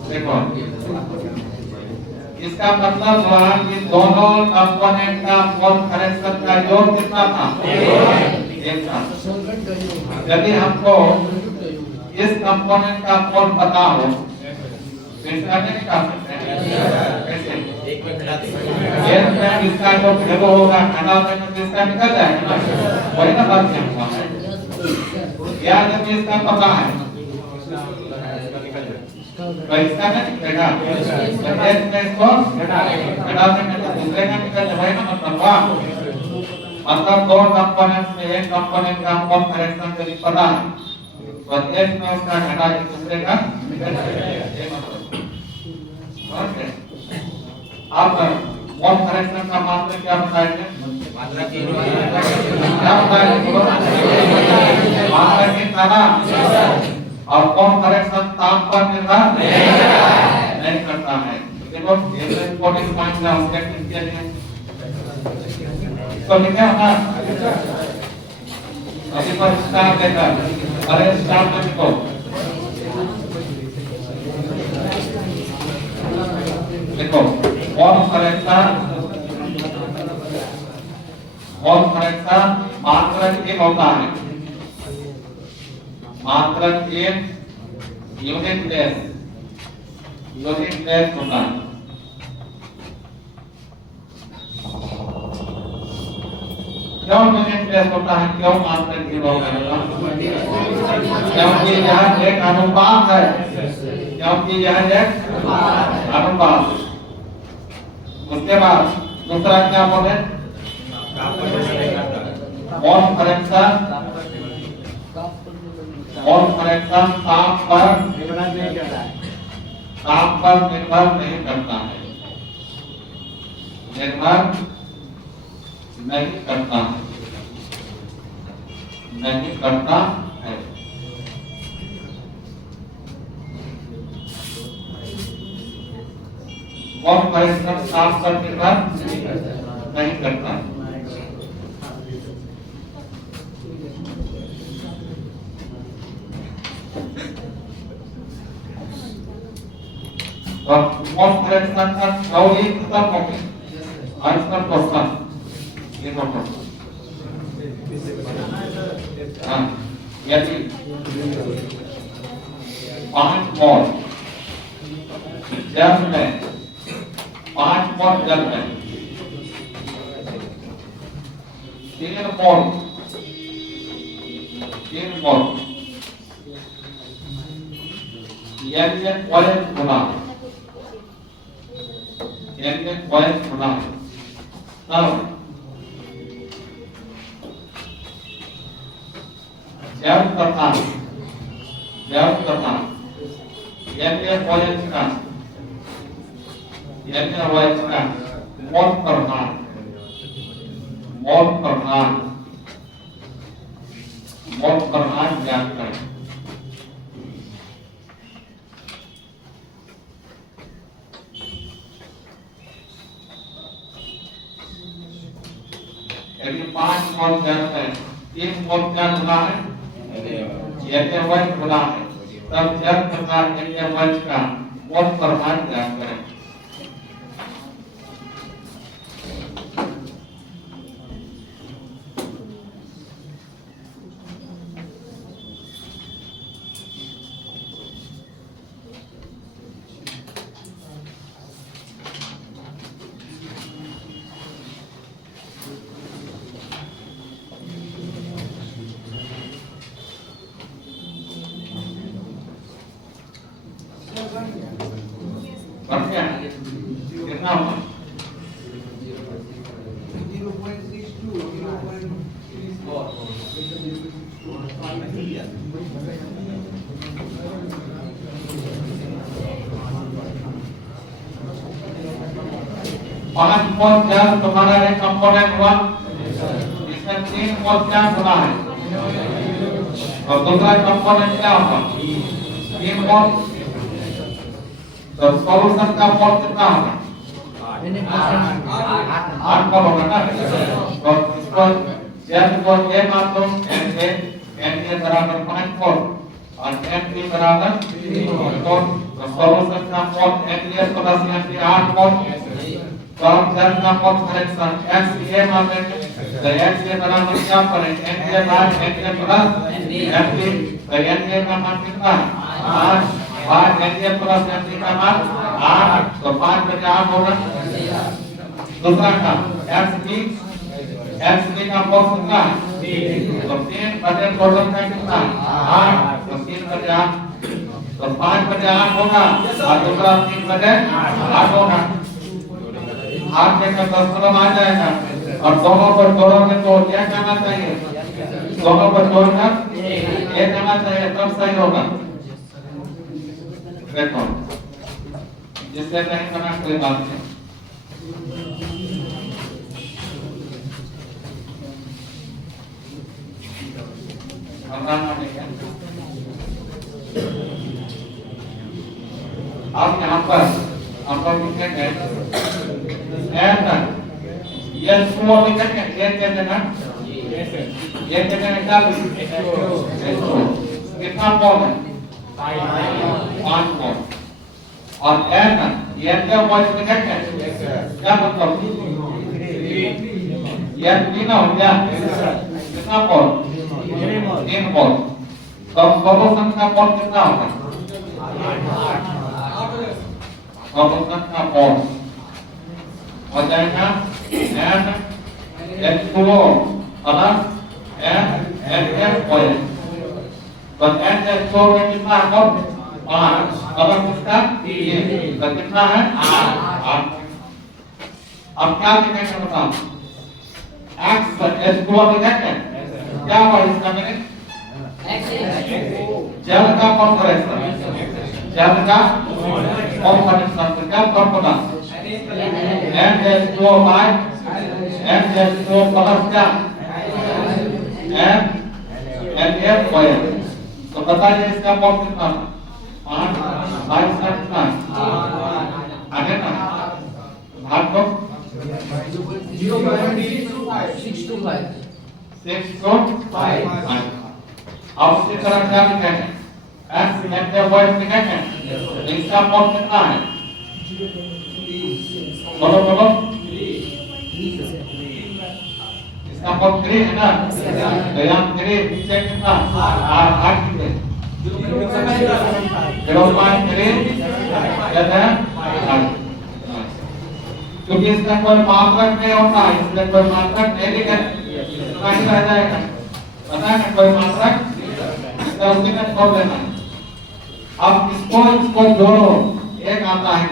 देखो इसका मतलब हुआ कि दोनों कंपोनेंट का मोल फ्रैक्शन का योग कितना था, एक था। यदि हमको इस कंपोनेंट का मोल पता हो तो इसका नहीं निकाल सकते हैं, कैसे, एक में इसका जो वैल्यू होगा घटा देने से इसका निकल जाएगा ना, वही ना बात है। या यदि इसका पता है तो इसका नहीं निकलेगा, इसको घटा देंगे तो दूसरे का निकल जाएगा ना, मतलब दो कंपोनेंट्स में एक कंपोनेंट का मोल फ्रैक्शन यदि पता है तो एक में उसका घटा के दूसरे का निकल जाएगा, ये मतलब। ओके, अब मोल फ्रैक्शन का मात्रा क्या बताएंगे, क्या होता है इसको? मात्रा की खाना। और कौन करेक्शन ताप पर निर्भर नहीं करता है। देखो ये तो इम्पोर्टेंट पॉइंट है उसके लिए तो लिखा है ना अभी पर स्टार देगा अरे स्टार में लिखो देखो कौन करेक्शन मात्रक एक होता है मात्रक एक यूनिट लेस होता है क्यों यूनिट लेस होता है क्यों मात्रक एक होता है क्योंकि यह एक अनुपात है अनुपात उसके बाद दूसरा क्या बोले मोल करेक्शन ताप पर निर्भर नहीं करता है मोल करेक्शन ताप पर निर्भर नहीं करता है और मोल करेक्शन का थ्योरी खत्म हो गई आंसर क्वेश्चन ये नोट हां यदि 5 मोल जल में 5 मोल जल में 3 मोल यदि कॉलेज खुला तब जब तथा यदि कॉलेज का मोल प्रधान ज्ञात करें यदि 5 मोल जल है 3 मोल क्या खुला है यज्ञवच खुला है तब जल तथा यज्ञवच का मोल प्रभाव ज्ञात करें कितना होगा 5 मोल गैस तुम्हारा है कंपोनेंट 1 इसमें 3 मोल गैस होना है और दूसरा कंपोनेंट क्या होगा 3 मोल तो सॉल्यूशन का मोल कितना होगा 8 मोल होगा ना तो इसको गैस को ए मान लो n के बराबर 5 मोल और n के बराबर 3 मोल तो सॉल्यूशन का मोल NaS प्लस n 8 मोल तो हम जल का मोल करेक्शन NCA मान लेंगे तो n के बराबर क्या करें n के बाद n के प्लस NP तो NA का मान कितना है 8 बाद NA प्लस NP का मान 8 तो 5 बटे 8 होगा दूसरा का NCB का मोल कितना है तो 3 बटे टोटल का कितना है 8 तो 3 बटे 8 तो 5 बटे 8 होगा और दूसरा 3 बटे 8 होगा 8 में का 10 कलम आ जाएगा और दोनों पर जोड़ोगे तो क्या करना चाहिए दोनों पर जोड़कर ये करना चाहिए तब सही होगा देखो जिससे नहीं करना कोई बात नहीं बताना नहीं है। अब यहाँ पर हम लोग लिखेंगे एन ये सुनो लिखेंगे ये कहते हैं ये कहते हैं क्या कितना मोल है 5 मोल और एन ये क्या मोल लिखेंगे क्या मतलब ये तीन हो गया कितना मोल 3 मोल तो सॉल्यूशन का मोल कितना होगा सॉल्यूशन का मोल हो जाएगा एन H2O प्लस NaCl तो NH2O में कितना है 5 प्लस कितना 3 तो कितना है 8 अब क्या लिखेंगे बताओ X H2O लिखेंगे क्या हुआ इसका मीनिंग जल का कॉन्फरेंस जल का कॉन्फरेंस क्या formula NH2O by NH2O plus क्या NaCl तो बताइए इसका मोल कितना 5 22 का कितना आगे ना भाग दो 0.625 अब उसी तरह क्या लिखेंगे S NaCl लिखेंगे इसका मोल कितना है बोलो बोलो इसका मोल 3 है ना तो यहाँ 3 नीचे कितना 8 कितने 0.3 कहते हैं क्योंकि इसका कोई मात्रक नहीं होता इसलिए कोई मात्रक नहीं लिखे नहीं रह जाएगा पता है कोई मात्रक इसका उसी में छोड़ देना अब इसको जोड़ो एक आता है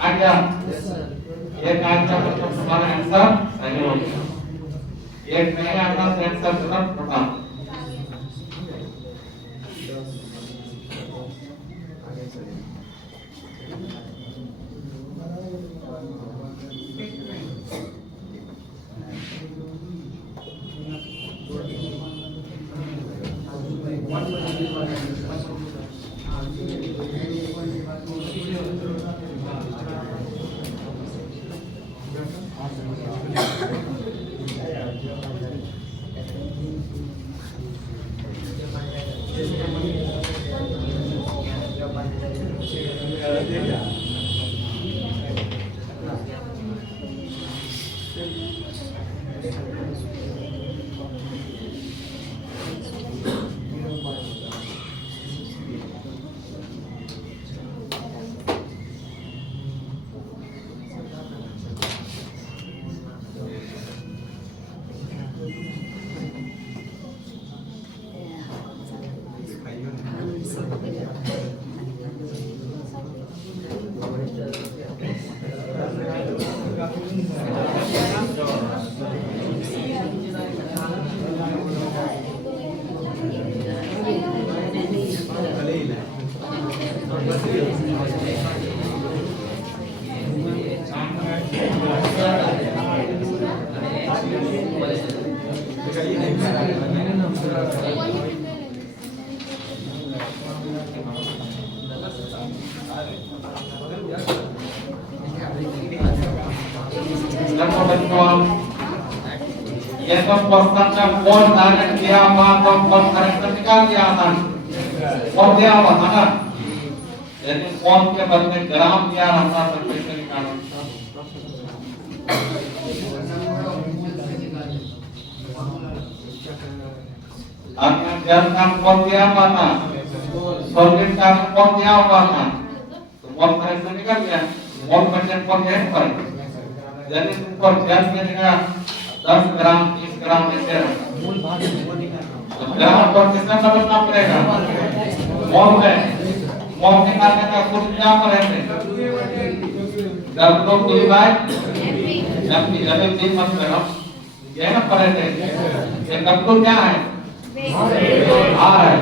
आ गया एक आता मतलब तुम्हारा आंसर सही हो गया एक नहीं आता तो आंसर तुरंत बता ये तो क्वेश्चन में कौन टारगेट दिया हुआ तो कौन करेक्टर निकाल दिया था कौन दिया हुआ था ना लेकिन कौन के बदले ग्राम दिया रहता तो कैसे निकालो अब जल का कौन दिया हुआ था सॉलिड का कौन दिया हुआ था तो कौन करेक्टर निकाल गया कौन परसेंट कौन है पर यदि तुमको जल में देगा 10 ग्राम 30 ग्राम ऐसे तो ग्राम पर कितना बदलना पड़ेगा मोल निकालने का कुछ क्या पड़ेगा W D by MP W D मत करो ये ना पड़ेगा ये W क्या है R है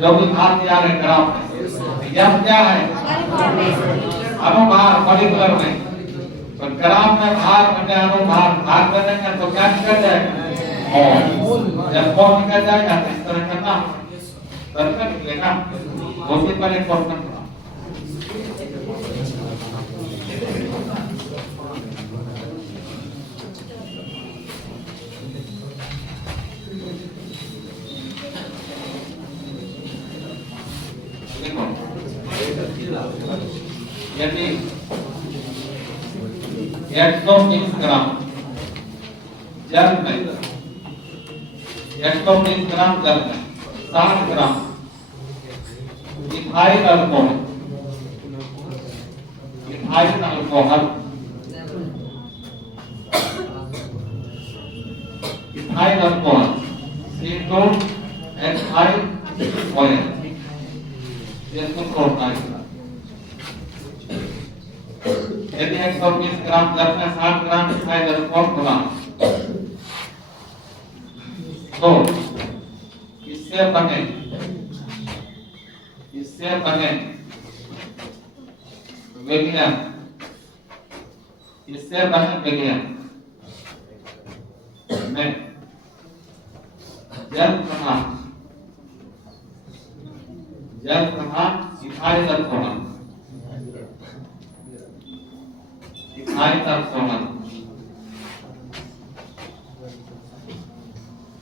जो भी R दिया है ग्राम में M क्या है अनुभार पर्टिकुलर में तो ग्राम में भार बने भार करने का तो क्या निकल जाएगा और जब कौन निकल जाएगा तो इस तरह करना करना निकलेगा उसी पर एक क्वेश्चन था यदि 120 ग्राम जल में 120 ग्राम जल में 60 ग्राम इथाइल अल्कोहल C2H5OH इसको तोड़ना है यदि 120 ग्राम जल में 60 ग्राम इथाइल अल्कोहल मिला तो इससे बने विलयन में जल प्रभाव इथाइल अल्कोहल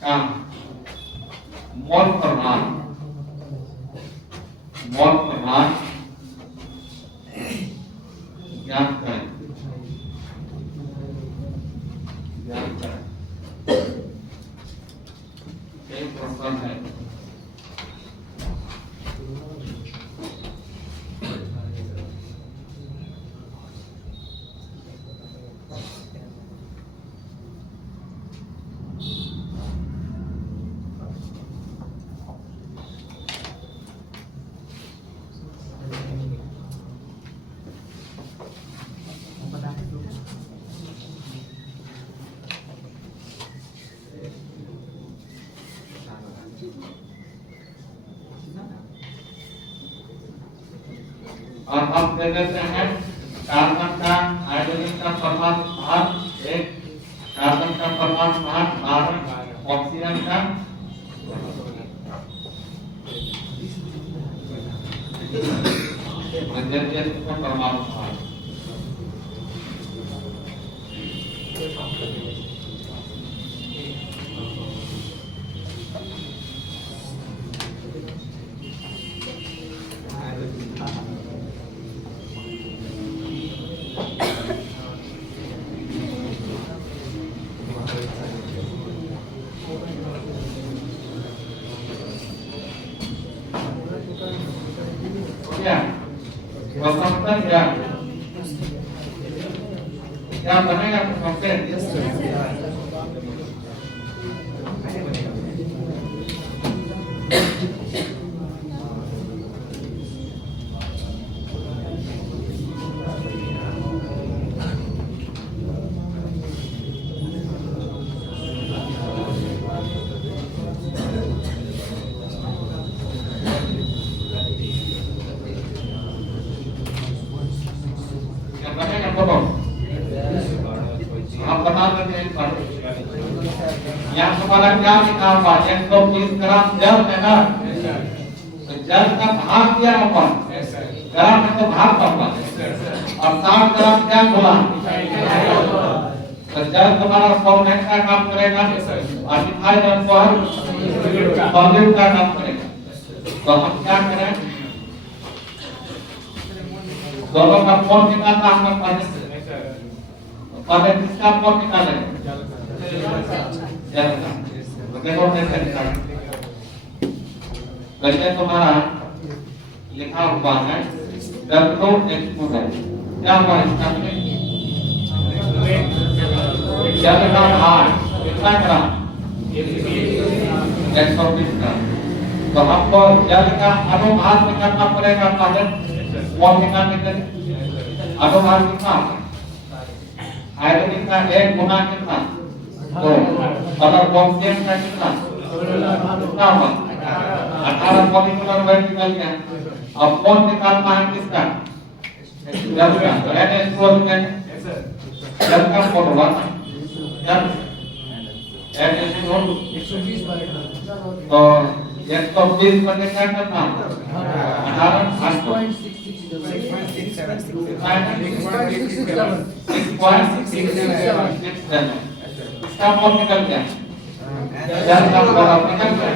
का मोल प्रभाव ज्ञात करें एक प्रश्न है और हम दे देते हैं कार्बन का हाइड्रोजन का परमाणु भार 1 कार्बन का परमाणु भार 12 ऑक्सीजन का परमाणु भार क्या बनेगा यहाँ हमारा क्या लिखा हुआ 120 ग्राम जल है ना तो जल का भाग क्या होगा ग्राम में तो भाग होगा और 60 ग्राम क्या बोला तो जल तुम्हारा सॉल्वेंट का काम करेगा और इथाइल अल्कोहल सॉल्वेंट का काम करेगा तो हम क्या करें दोनों का फोन निकालना हम पहले किसका फोन निकालें देखो वैसे तुम्हारा लिखा हुआ है W क्या हुआ इसका जल का भार कितना ग्राम 120 ग्राम तो हमको जल का अनुभार निकालना पड़ेगा पहले कौन निकालने के लिए अनुभार कितना हाइड्रोजन का 1 गुना कितना तो कलर ऑक्सीजन का कितना हुआ 18 मॉलिक्यूलर वेट निकल गया अब कौन निकालना है किसका जल का तो NH2 जब का बोलवा जब ऐसे हो 120 बार तो 120 बने क्या करना 6.67 इसका मोल निकल गया जब का बोलवा निकल गया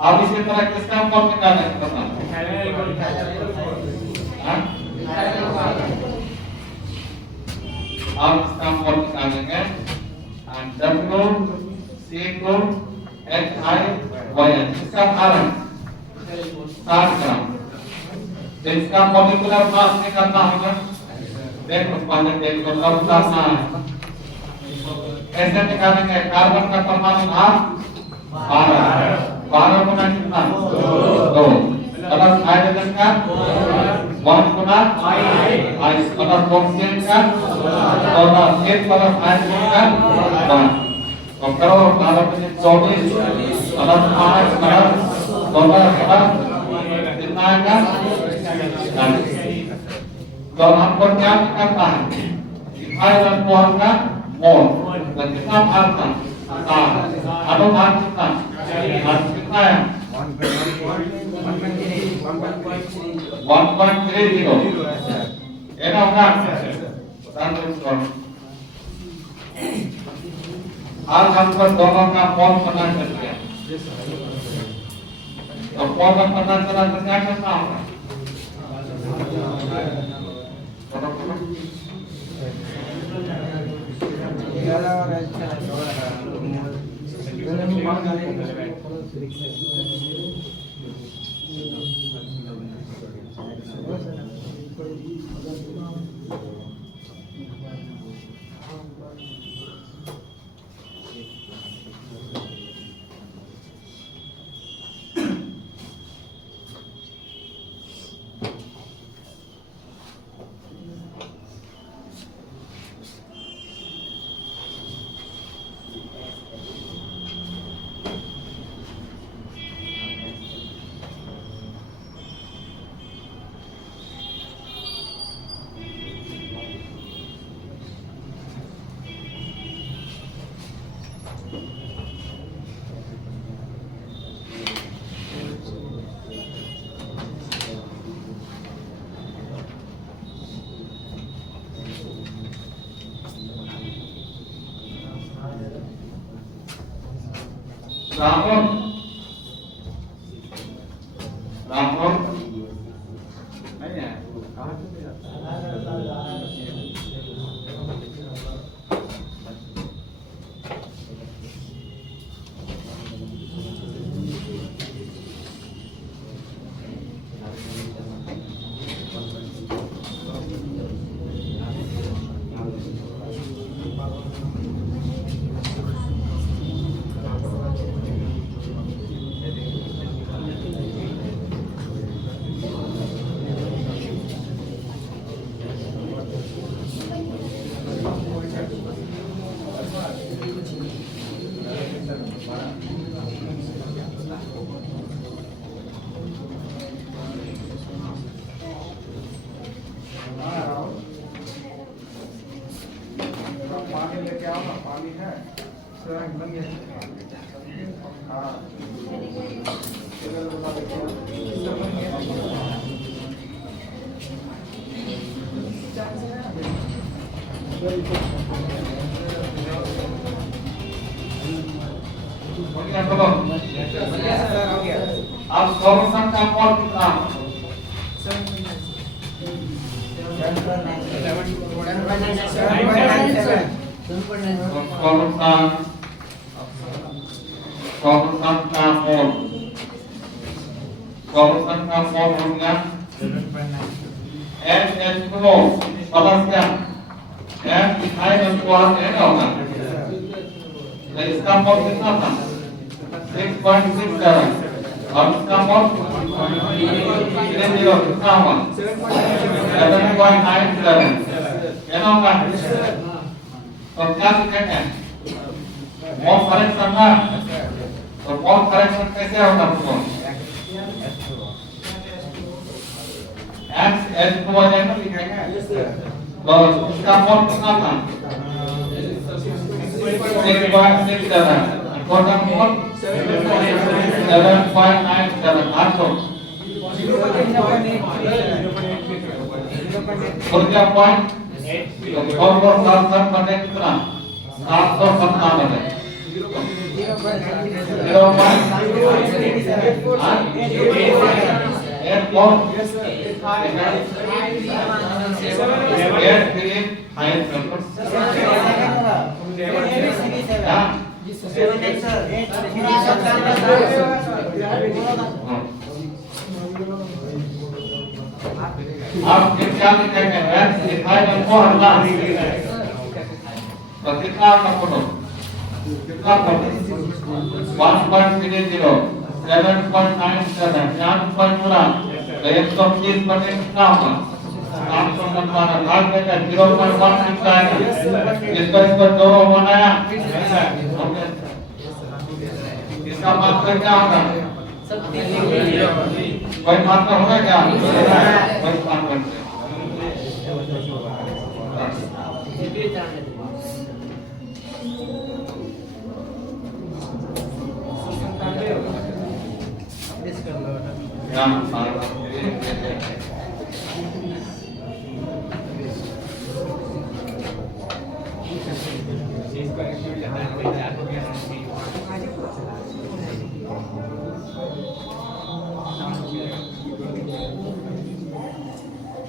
अब इसी तरह किसका मोल निकालना है बताना अब इसका मोल निकालेंगे W C को H I Y N इसका कारण 7 ग्राम इसका मॉलिक्यूलर मास निकालना होगा देखो पहले देखो अब करना है कैसे निकालेंगे कार्बन का परमाणु भार 12 गुना कितना 2 प्लस हाइड्रोजन का 1 गुना I प्लस ऑक्सीजन का 14 1 प्लस हाइड्रोजन का 1 तो करो 12 में 24 प्लस 5 प्लस 14 प्लस कितना आएगा 40 तो हमको क्या निकालना है इथाइल अल्कोहल का मोल तो कितना भार था अनुभार कितना कितना है 1.30 ये ना होगा आज हमको दोनों का मोल पता चल गया तो मोल का पता चला तो क्या करना होगा रामोर नहीं है पानी लेके आओ ना पानी है हाँ अब सॉल्यूशन का मोल कितना सॉल्यूशन का मोल हो गया NH2O प्लस क्या इथाइल अल्कोहल है ना होगा तो इसका मोल कितना था 6.67 और इसका मोल कितना हुआ 7.97 है ना होगा तो क्या लिखेंगे मोल करेक्शन ना तो मोल करेक्शन कैसे होगा आपको H2O लिखेंगे तो इसका मोल कितना था 6.67 टोटल मोल 7.97 800 ऊर्जा पॉइंट और वो 7 बने कितना 797 है 8 आप क्या लिखेंगे दिखाई हमको हल्ला तो कितना आपका फोटो कितना फोटो 1.30 7.97 4.3 तो 130 बटे कितना होगा 797 भाग देकर 0.1 कितना आएगा इसको जोड़ो बनाया इसका मात्रा क्या होगा कोई मात्रा होगा क्या कोई मात्रा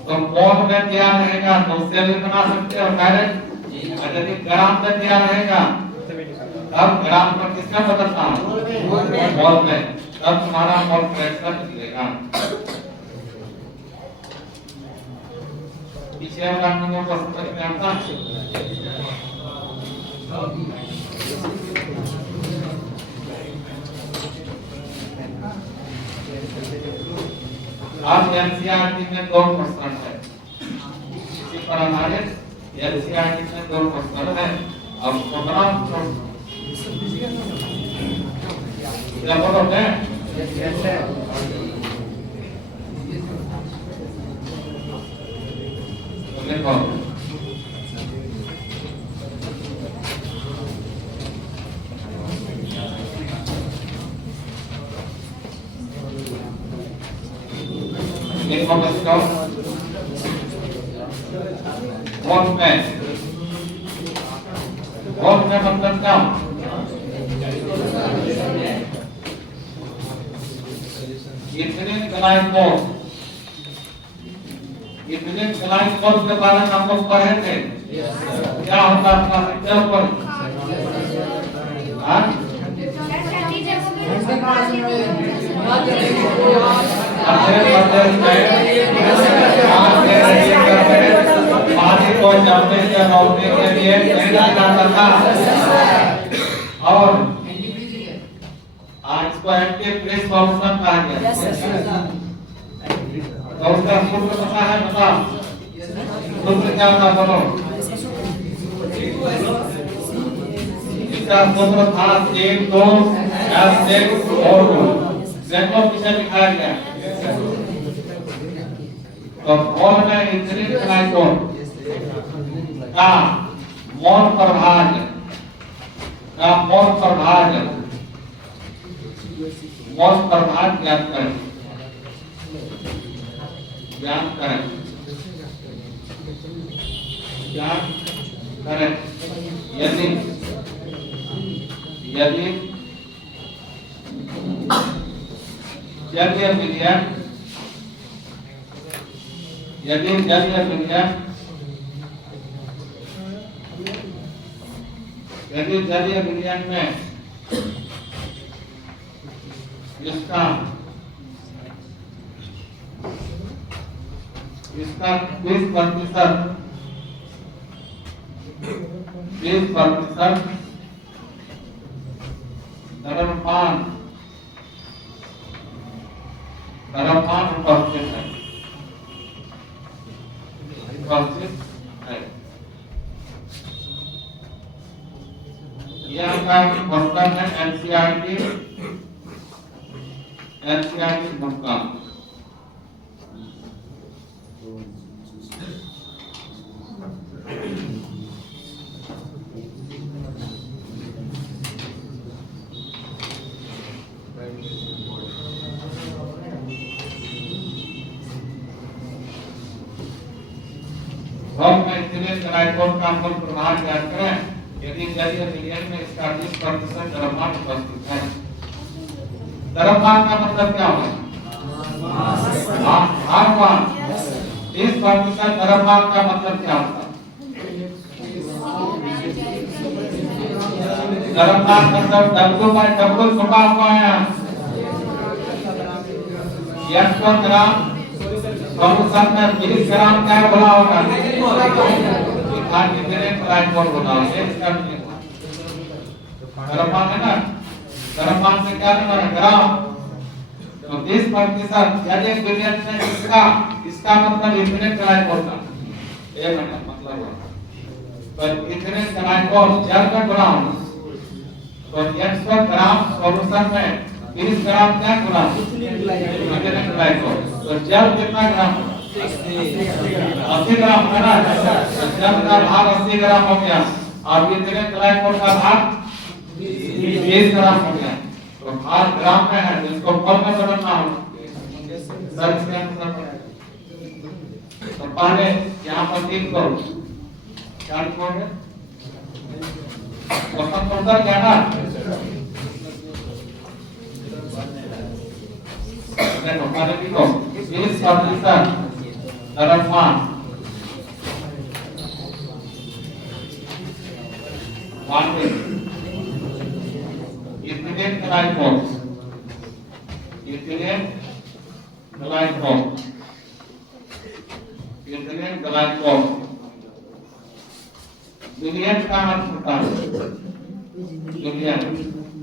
तो मोल में दिया रहेगा तो उससे भी बना सकते हो डायरेक्ट यदि ग्राम में दिया रहेगा तब ग्राम पर किसका बदलता है मोल में तब तुम्हारा मोल फ्रैक्शन निकलेगा पीछे वाला नंबर को समझ में आता है आज एनसीईआरटी में 2% है इसी पर आधारित एनसीईआरटी में 2% है अब 15 क्या बोलोगे देखो वोट में मतलब क्या इतने क्लाइंट वोट के बारे में हम लोग पढ़े थे क्या होता था सिग्नल पर को जाते हैं नौकरी के लिए नहीं जाता था और आज को एक्टिव प्रेस ऑप्शन कहा गया तो उसका सूत्र पता है बता सूत्र क्या था बोलो इसका सूत्र था 1 2 6 और सेकंड पीछे लिखा गया तो मोल में इतनी ग्लाइकोन का मोल प्रभाग ज्ञात करें यदि जलीय विज्ञान में इसका 20% धर्मपान उपस्थित है यह का क्वेश्चन है एनसीईआरटी बुक का बहुत में इथिलीन ग्लाइकोल का हम लोग प्रभाव ज्ञात करें यदि जलीय विलयन में इसका 20% द्रव्यमान उपस्थित है। द्रव्यमान का मतलब क्या होगा? भारमान। 20% द्रव्यमान का मतलब क्या होता है? द्रव्यमान मतलब W/W छुपा हुआ है। 100 ग्राम सॉल्यूशन में 20 ग्राम क्या बोला होगा? इथिलीन ग्लाइकोल बोला होगा। इसका द्रव्यमान है ना, द्रव्यमान से क्या लेना है? ग्राम। तो 20% यदि विलयन में इसका मतलब इथिलीन ग्लाइकोल का ये मतलब हुआ। तो इथिलीन ग्लाइकोल जल में घुला होगा तो 100 ग्राम सॉल्यूशन में 20 ग्राम क्या घुला? Ethylene glycol. तो जल कितना ग्राम? 80 ग्राम है ना। जल का भाग 80 ग्राम हो गया और इथिलीन ग्लाइकोल का भाग 20 ग्राम हो गया। तो भाग ग्राम में है, इसको मोल में बदलना होगा। तो पहले यहाँ पर 3 को क्या लिखोगे? उत्तर क्या ना? देखो पहले लिखो 20% द्रव्यमान ethylene glycol. Ethylene glycol. Ethylene glycol विलयन का अर्थ होता है विलयन।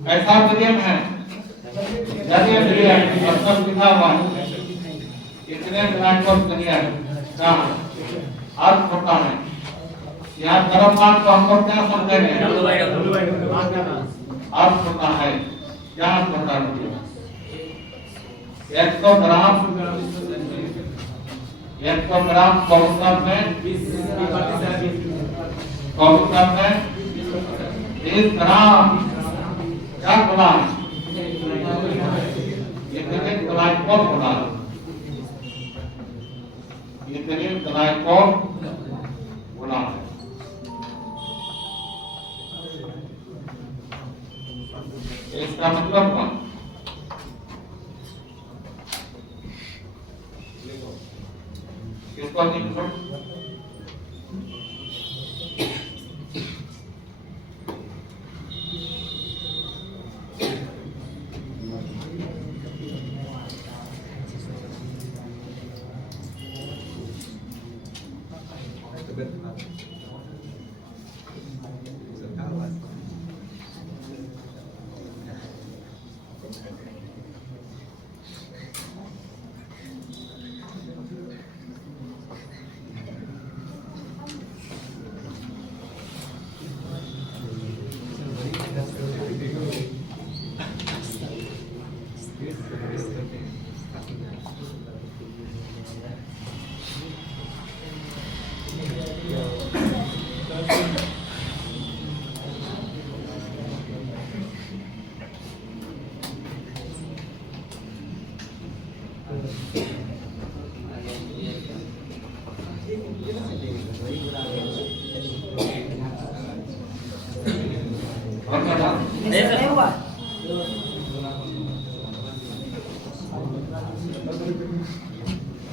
कैसा विलयन है? जलीय विलयन मतलब लिखा हुआ है इथिलीन ग्लाइकोल विलयन का अर्थ होता है। यहाँ द्रव्यमान को हम लोग क्या समझेंगे? अर्थ होता है क्या अर्थ होता है? 100 ग्राम सॉल्यूशन में 20 ग्राम क्या बोला? इथिलीन ग्लाइकोल बोला। इथिलीन ग्लाइकोल बोला। इसका मतलब क्या? किसको लिखो?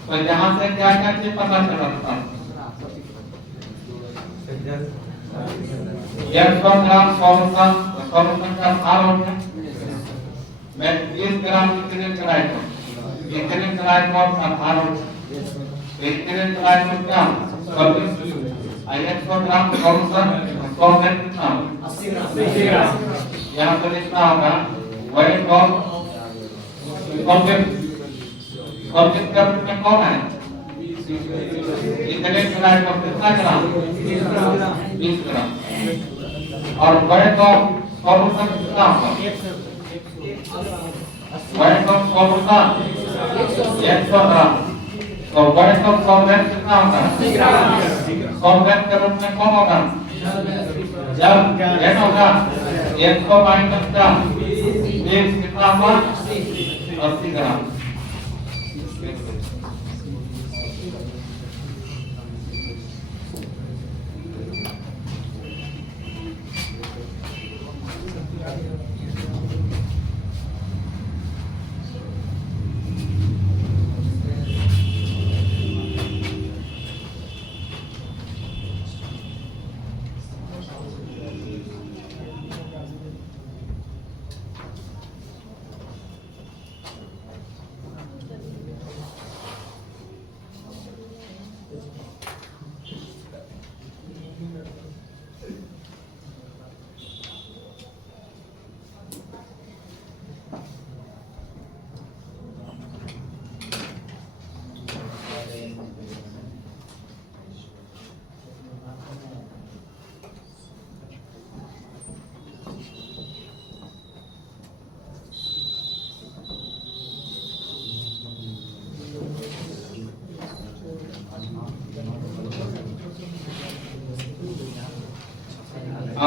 तो यहाँ से क्या क्या चीज पता चला था? 100 ग्राम सॉल्यूशन का भार हो गया। मैं 20 ग्राम इथिलीन ग्लाइकोल का भार हो गया। इथिलीन ग्लाइकोल क्या? 100 ग्राम सॉल्यूशन सॉल्वेंट कितना? 80 ग्राम। यहाँ पर लिखना होगा वेट ऑफ सॉल्वेंट का में कौन है? इथिलीन ग्लाइकोल कितना ग्राम? 20 ग्राम। और वेट ऑफ सॉल्यूशन कितना होगा? वेट ऑफ सॉल्यूशन 100 ग्राम। तो वेट ऑफ सॉल्वेंट कितना होगा? सॉल्वेंट के रूप में कौन होगा? जल n होगा। 100 माइनस का 20 कितना होगा? 80 ग्राम।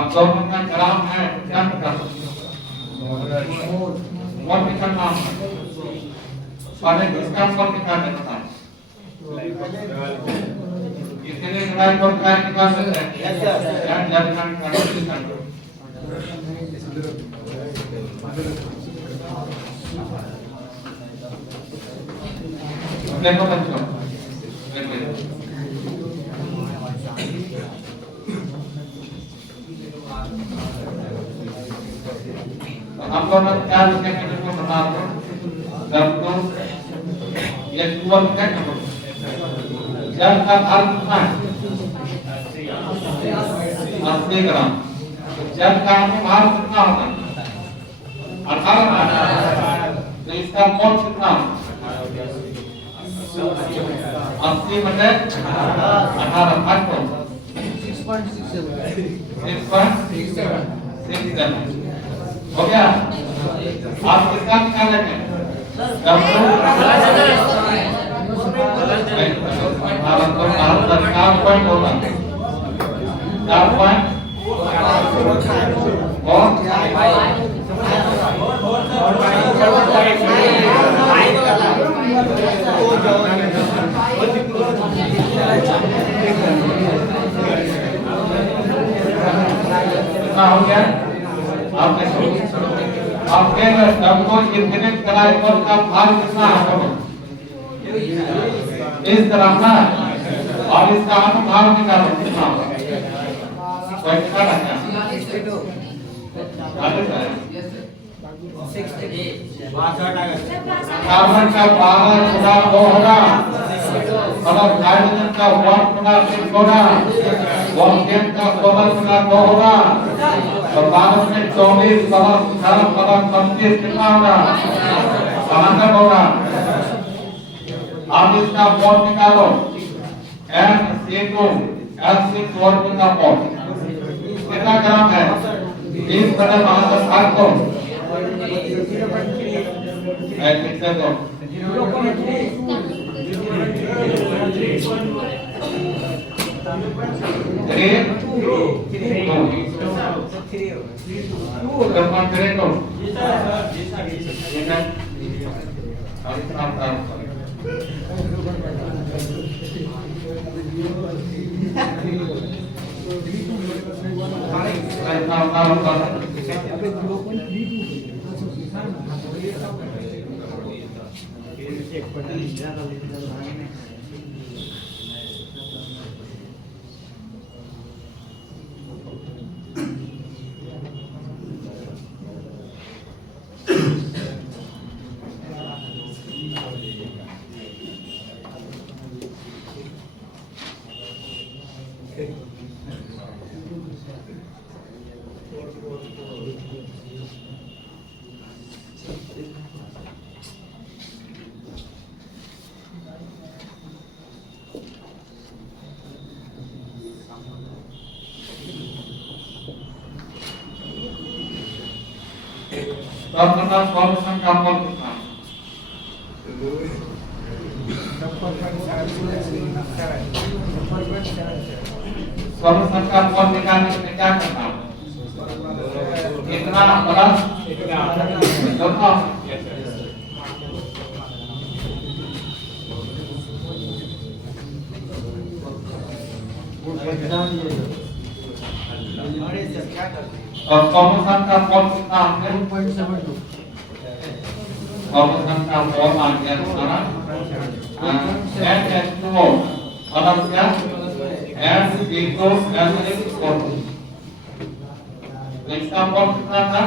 अब दोनों का ग्राम है क्या करना मोल निकालना है और इसका मोल निकाल देना है इतने ग्राम को क्या निकाल सकते हैं यस सर क्या निकाल देखो बच्चों हम लोग क्या लिखेंगे इसको बता दो जब तो ये टूल क्या करो जब का भार कितना है 80 ग्राम जब का भार कितना होगा 18 ग्राम तो इसका मोल कितना 80 बटे 18 भाग को 6.67 हो गया आप किसका निकालेंगे होगा 4 हो गया आपके सबको इतने कराइकर का भार कितना है इस तरह ना और इसका अनुभाग निकालो कितना कार्बन का 12 गुना 2 होगा और हाइड्रोजन का 1 गुना 6 होगा ऑक्सीजन का 16 गुना 2 होगा और भारत में 24 25 कितना होगा समांतर होगा आप इसका मोल निकालो NC2 का मोल कितना ग्राम है 20 बटे 72 को ऐसे से दो अब बता सॉल्यूशन का मोल कितना सॉल्यूशन का मोल निकालने के लिए क्या करना है इतना प्लस कितना और सॉल्यूशन का मोल कितना है 1.72 सॉल्यूशन का मोल आ गया हमारा NH2O मतलब क्या NC2SH4 इसका मोल कितना था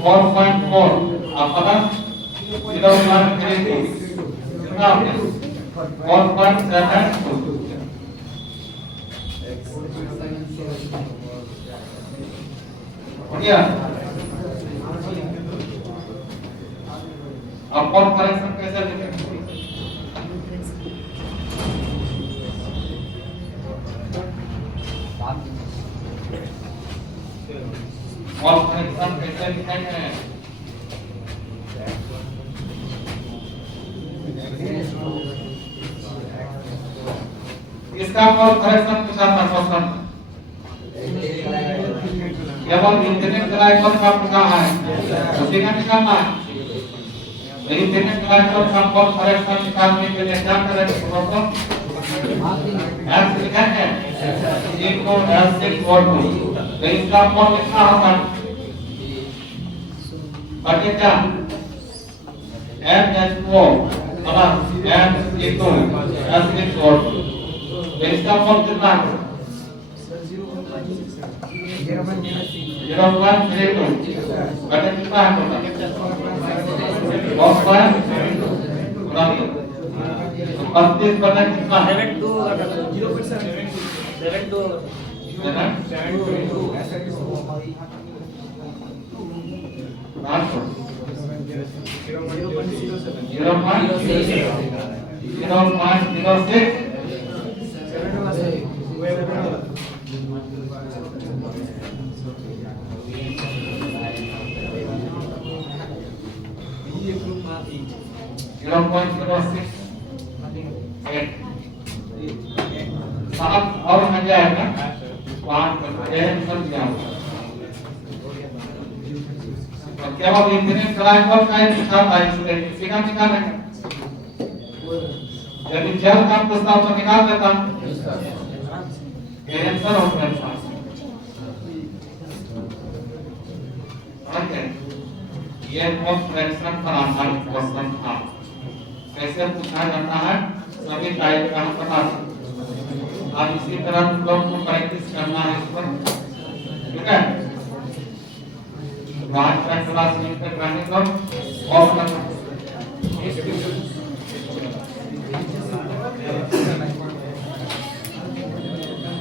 4.4 अब प्लस 0.32 कितना हो गया 4.72 बढ़िया अब कौन करेक्शन कैसे लिखेंगे कौन करेक्शन कैसे लिखेंगे इसका कौन करेक्शन पूछा था क्वेश्चन केवल इंटरनेट ग्लाइकोल का प्रकार है उसी का निकालना है। इंटरनेट ग्लाइकोल का कौन फ्रैक्शन निकालने के लिए क्या करेंगे दोस्तों? एस लिखेंगे इनको S6O2 तो इसका कौन कितना होगा? बटे क्या NH2O प्लस N S6O2 तो इसका कौन कितना है? 0.32 बटे कितना है टोटल? 35 बटे कितना है? साहब और आ जाएगा 5 समझ गया केवल इंटरनेट ग्लाइकोल का ही निकाल है इसलिए इसी का निकालेंगे। यदि जेल का प्रस्ताव तो निकाल देता आंसर हो गया। ओके ये बहुत फ्रैक्शन पर आधारित क्वेश्चन था। कैसे पूछा जाता है सभी टाइप का पता है। अब इसी तरह तुम लोग को प्रैक्टिस करना है इस पर, ठीक है? आज का क्लास में तक रहने दो और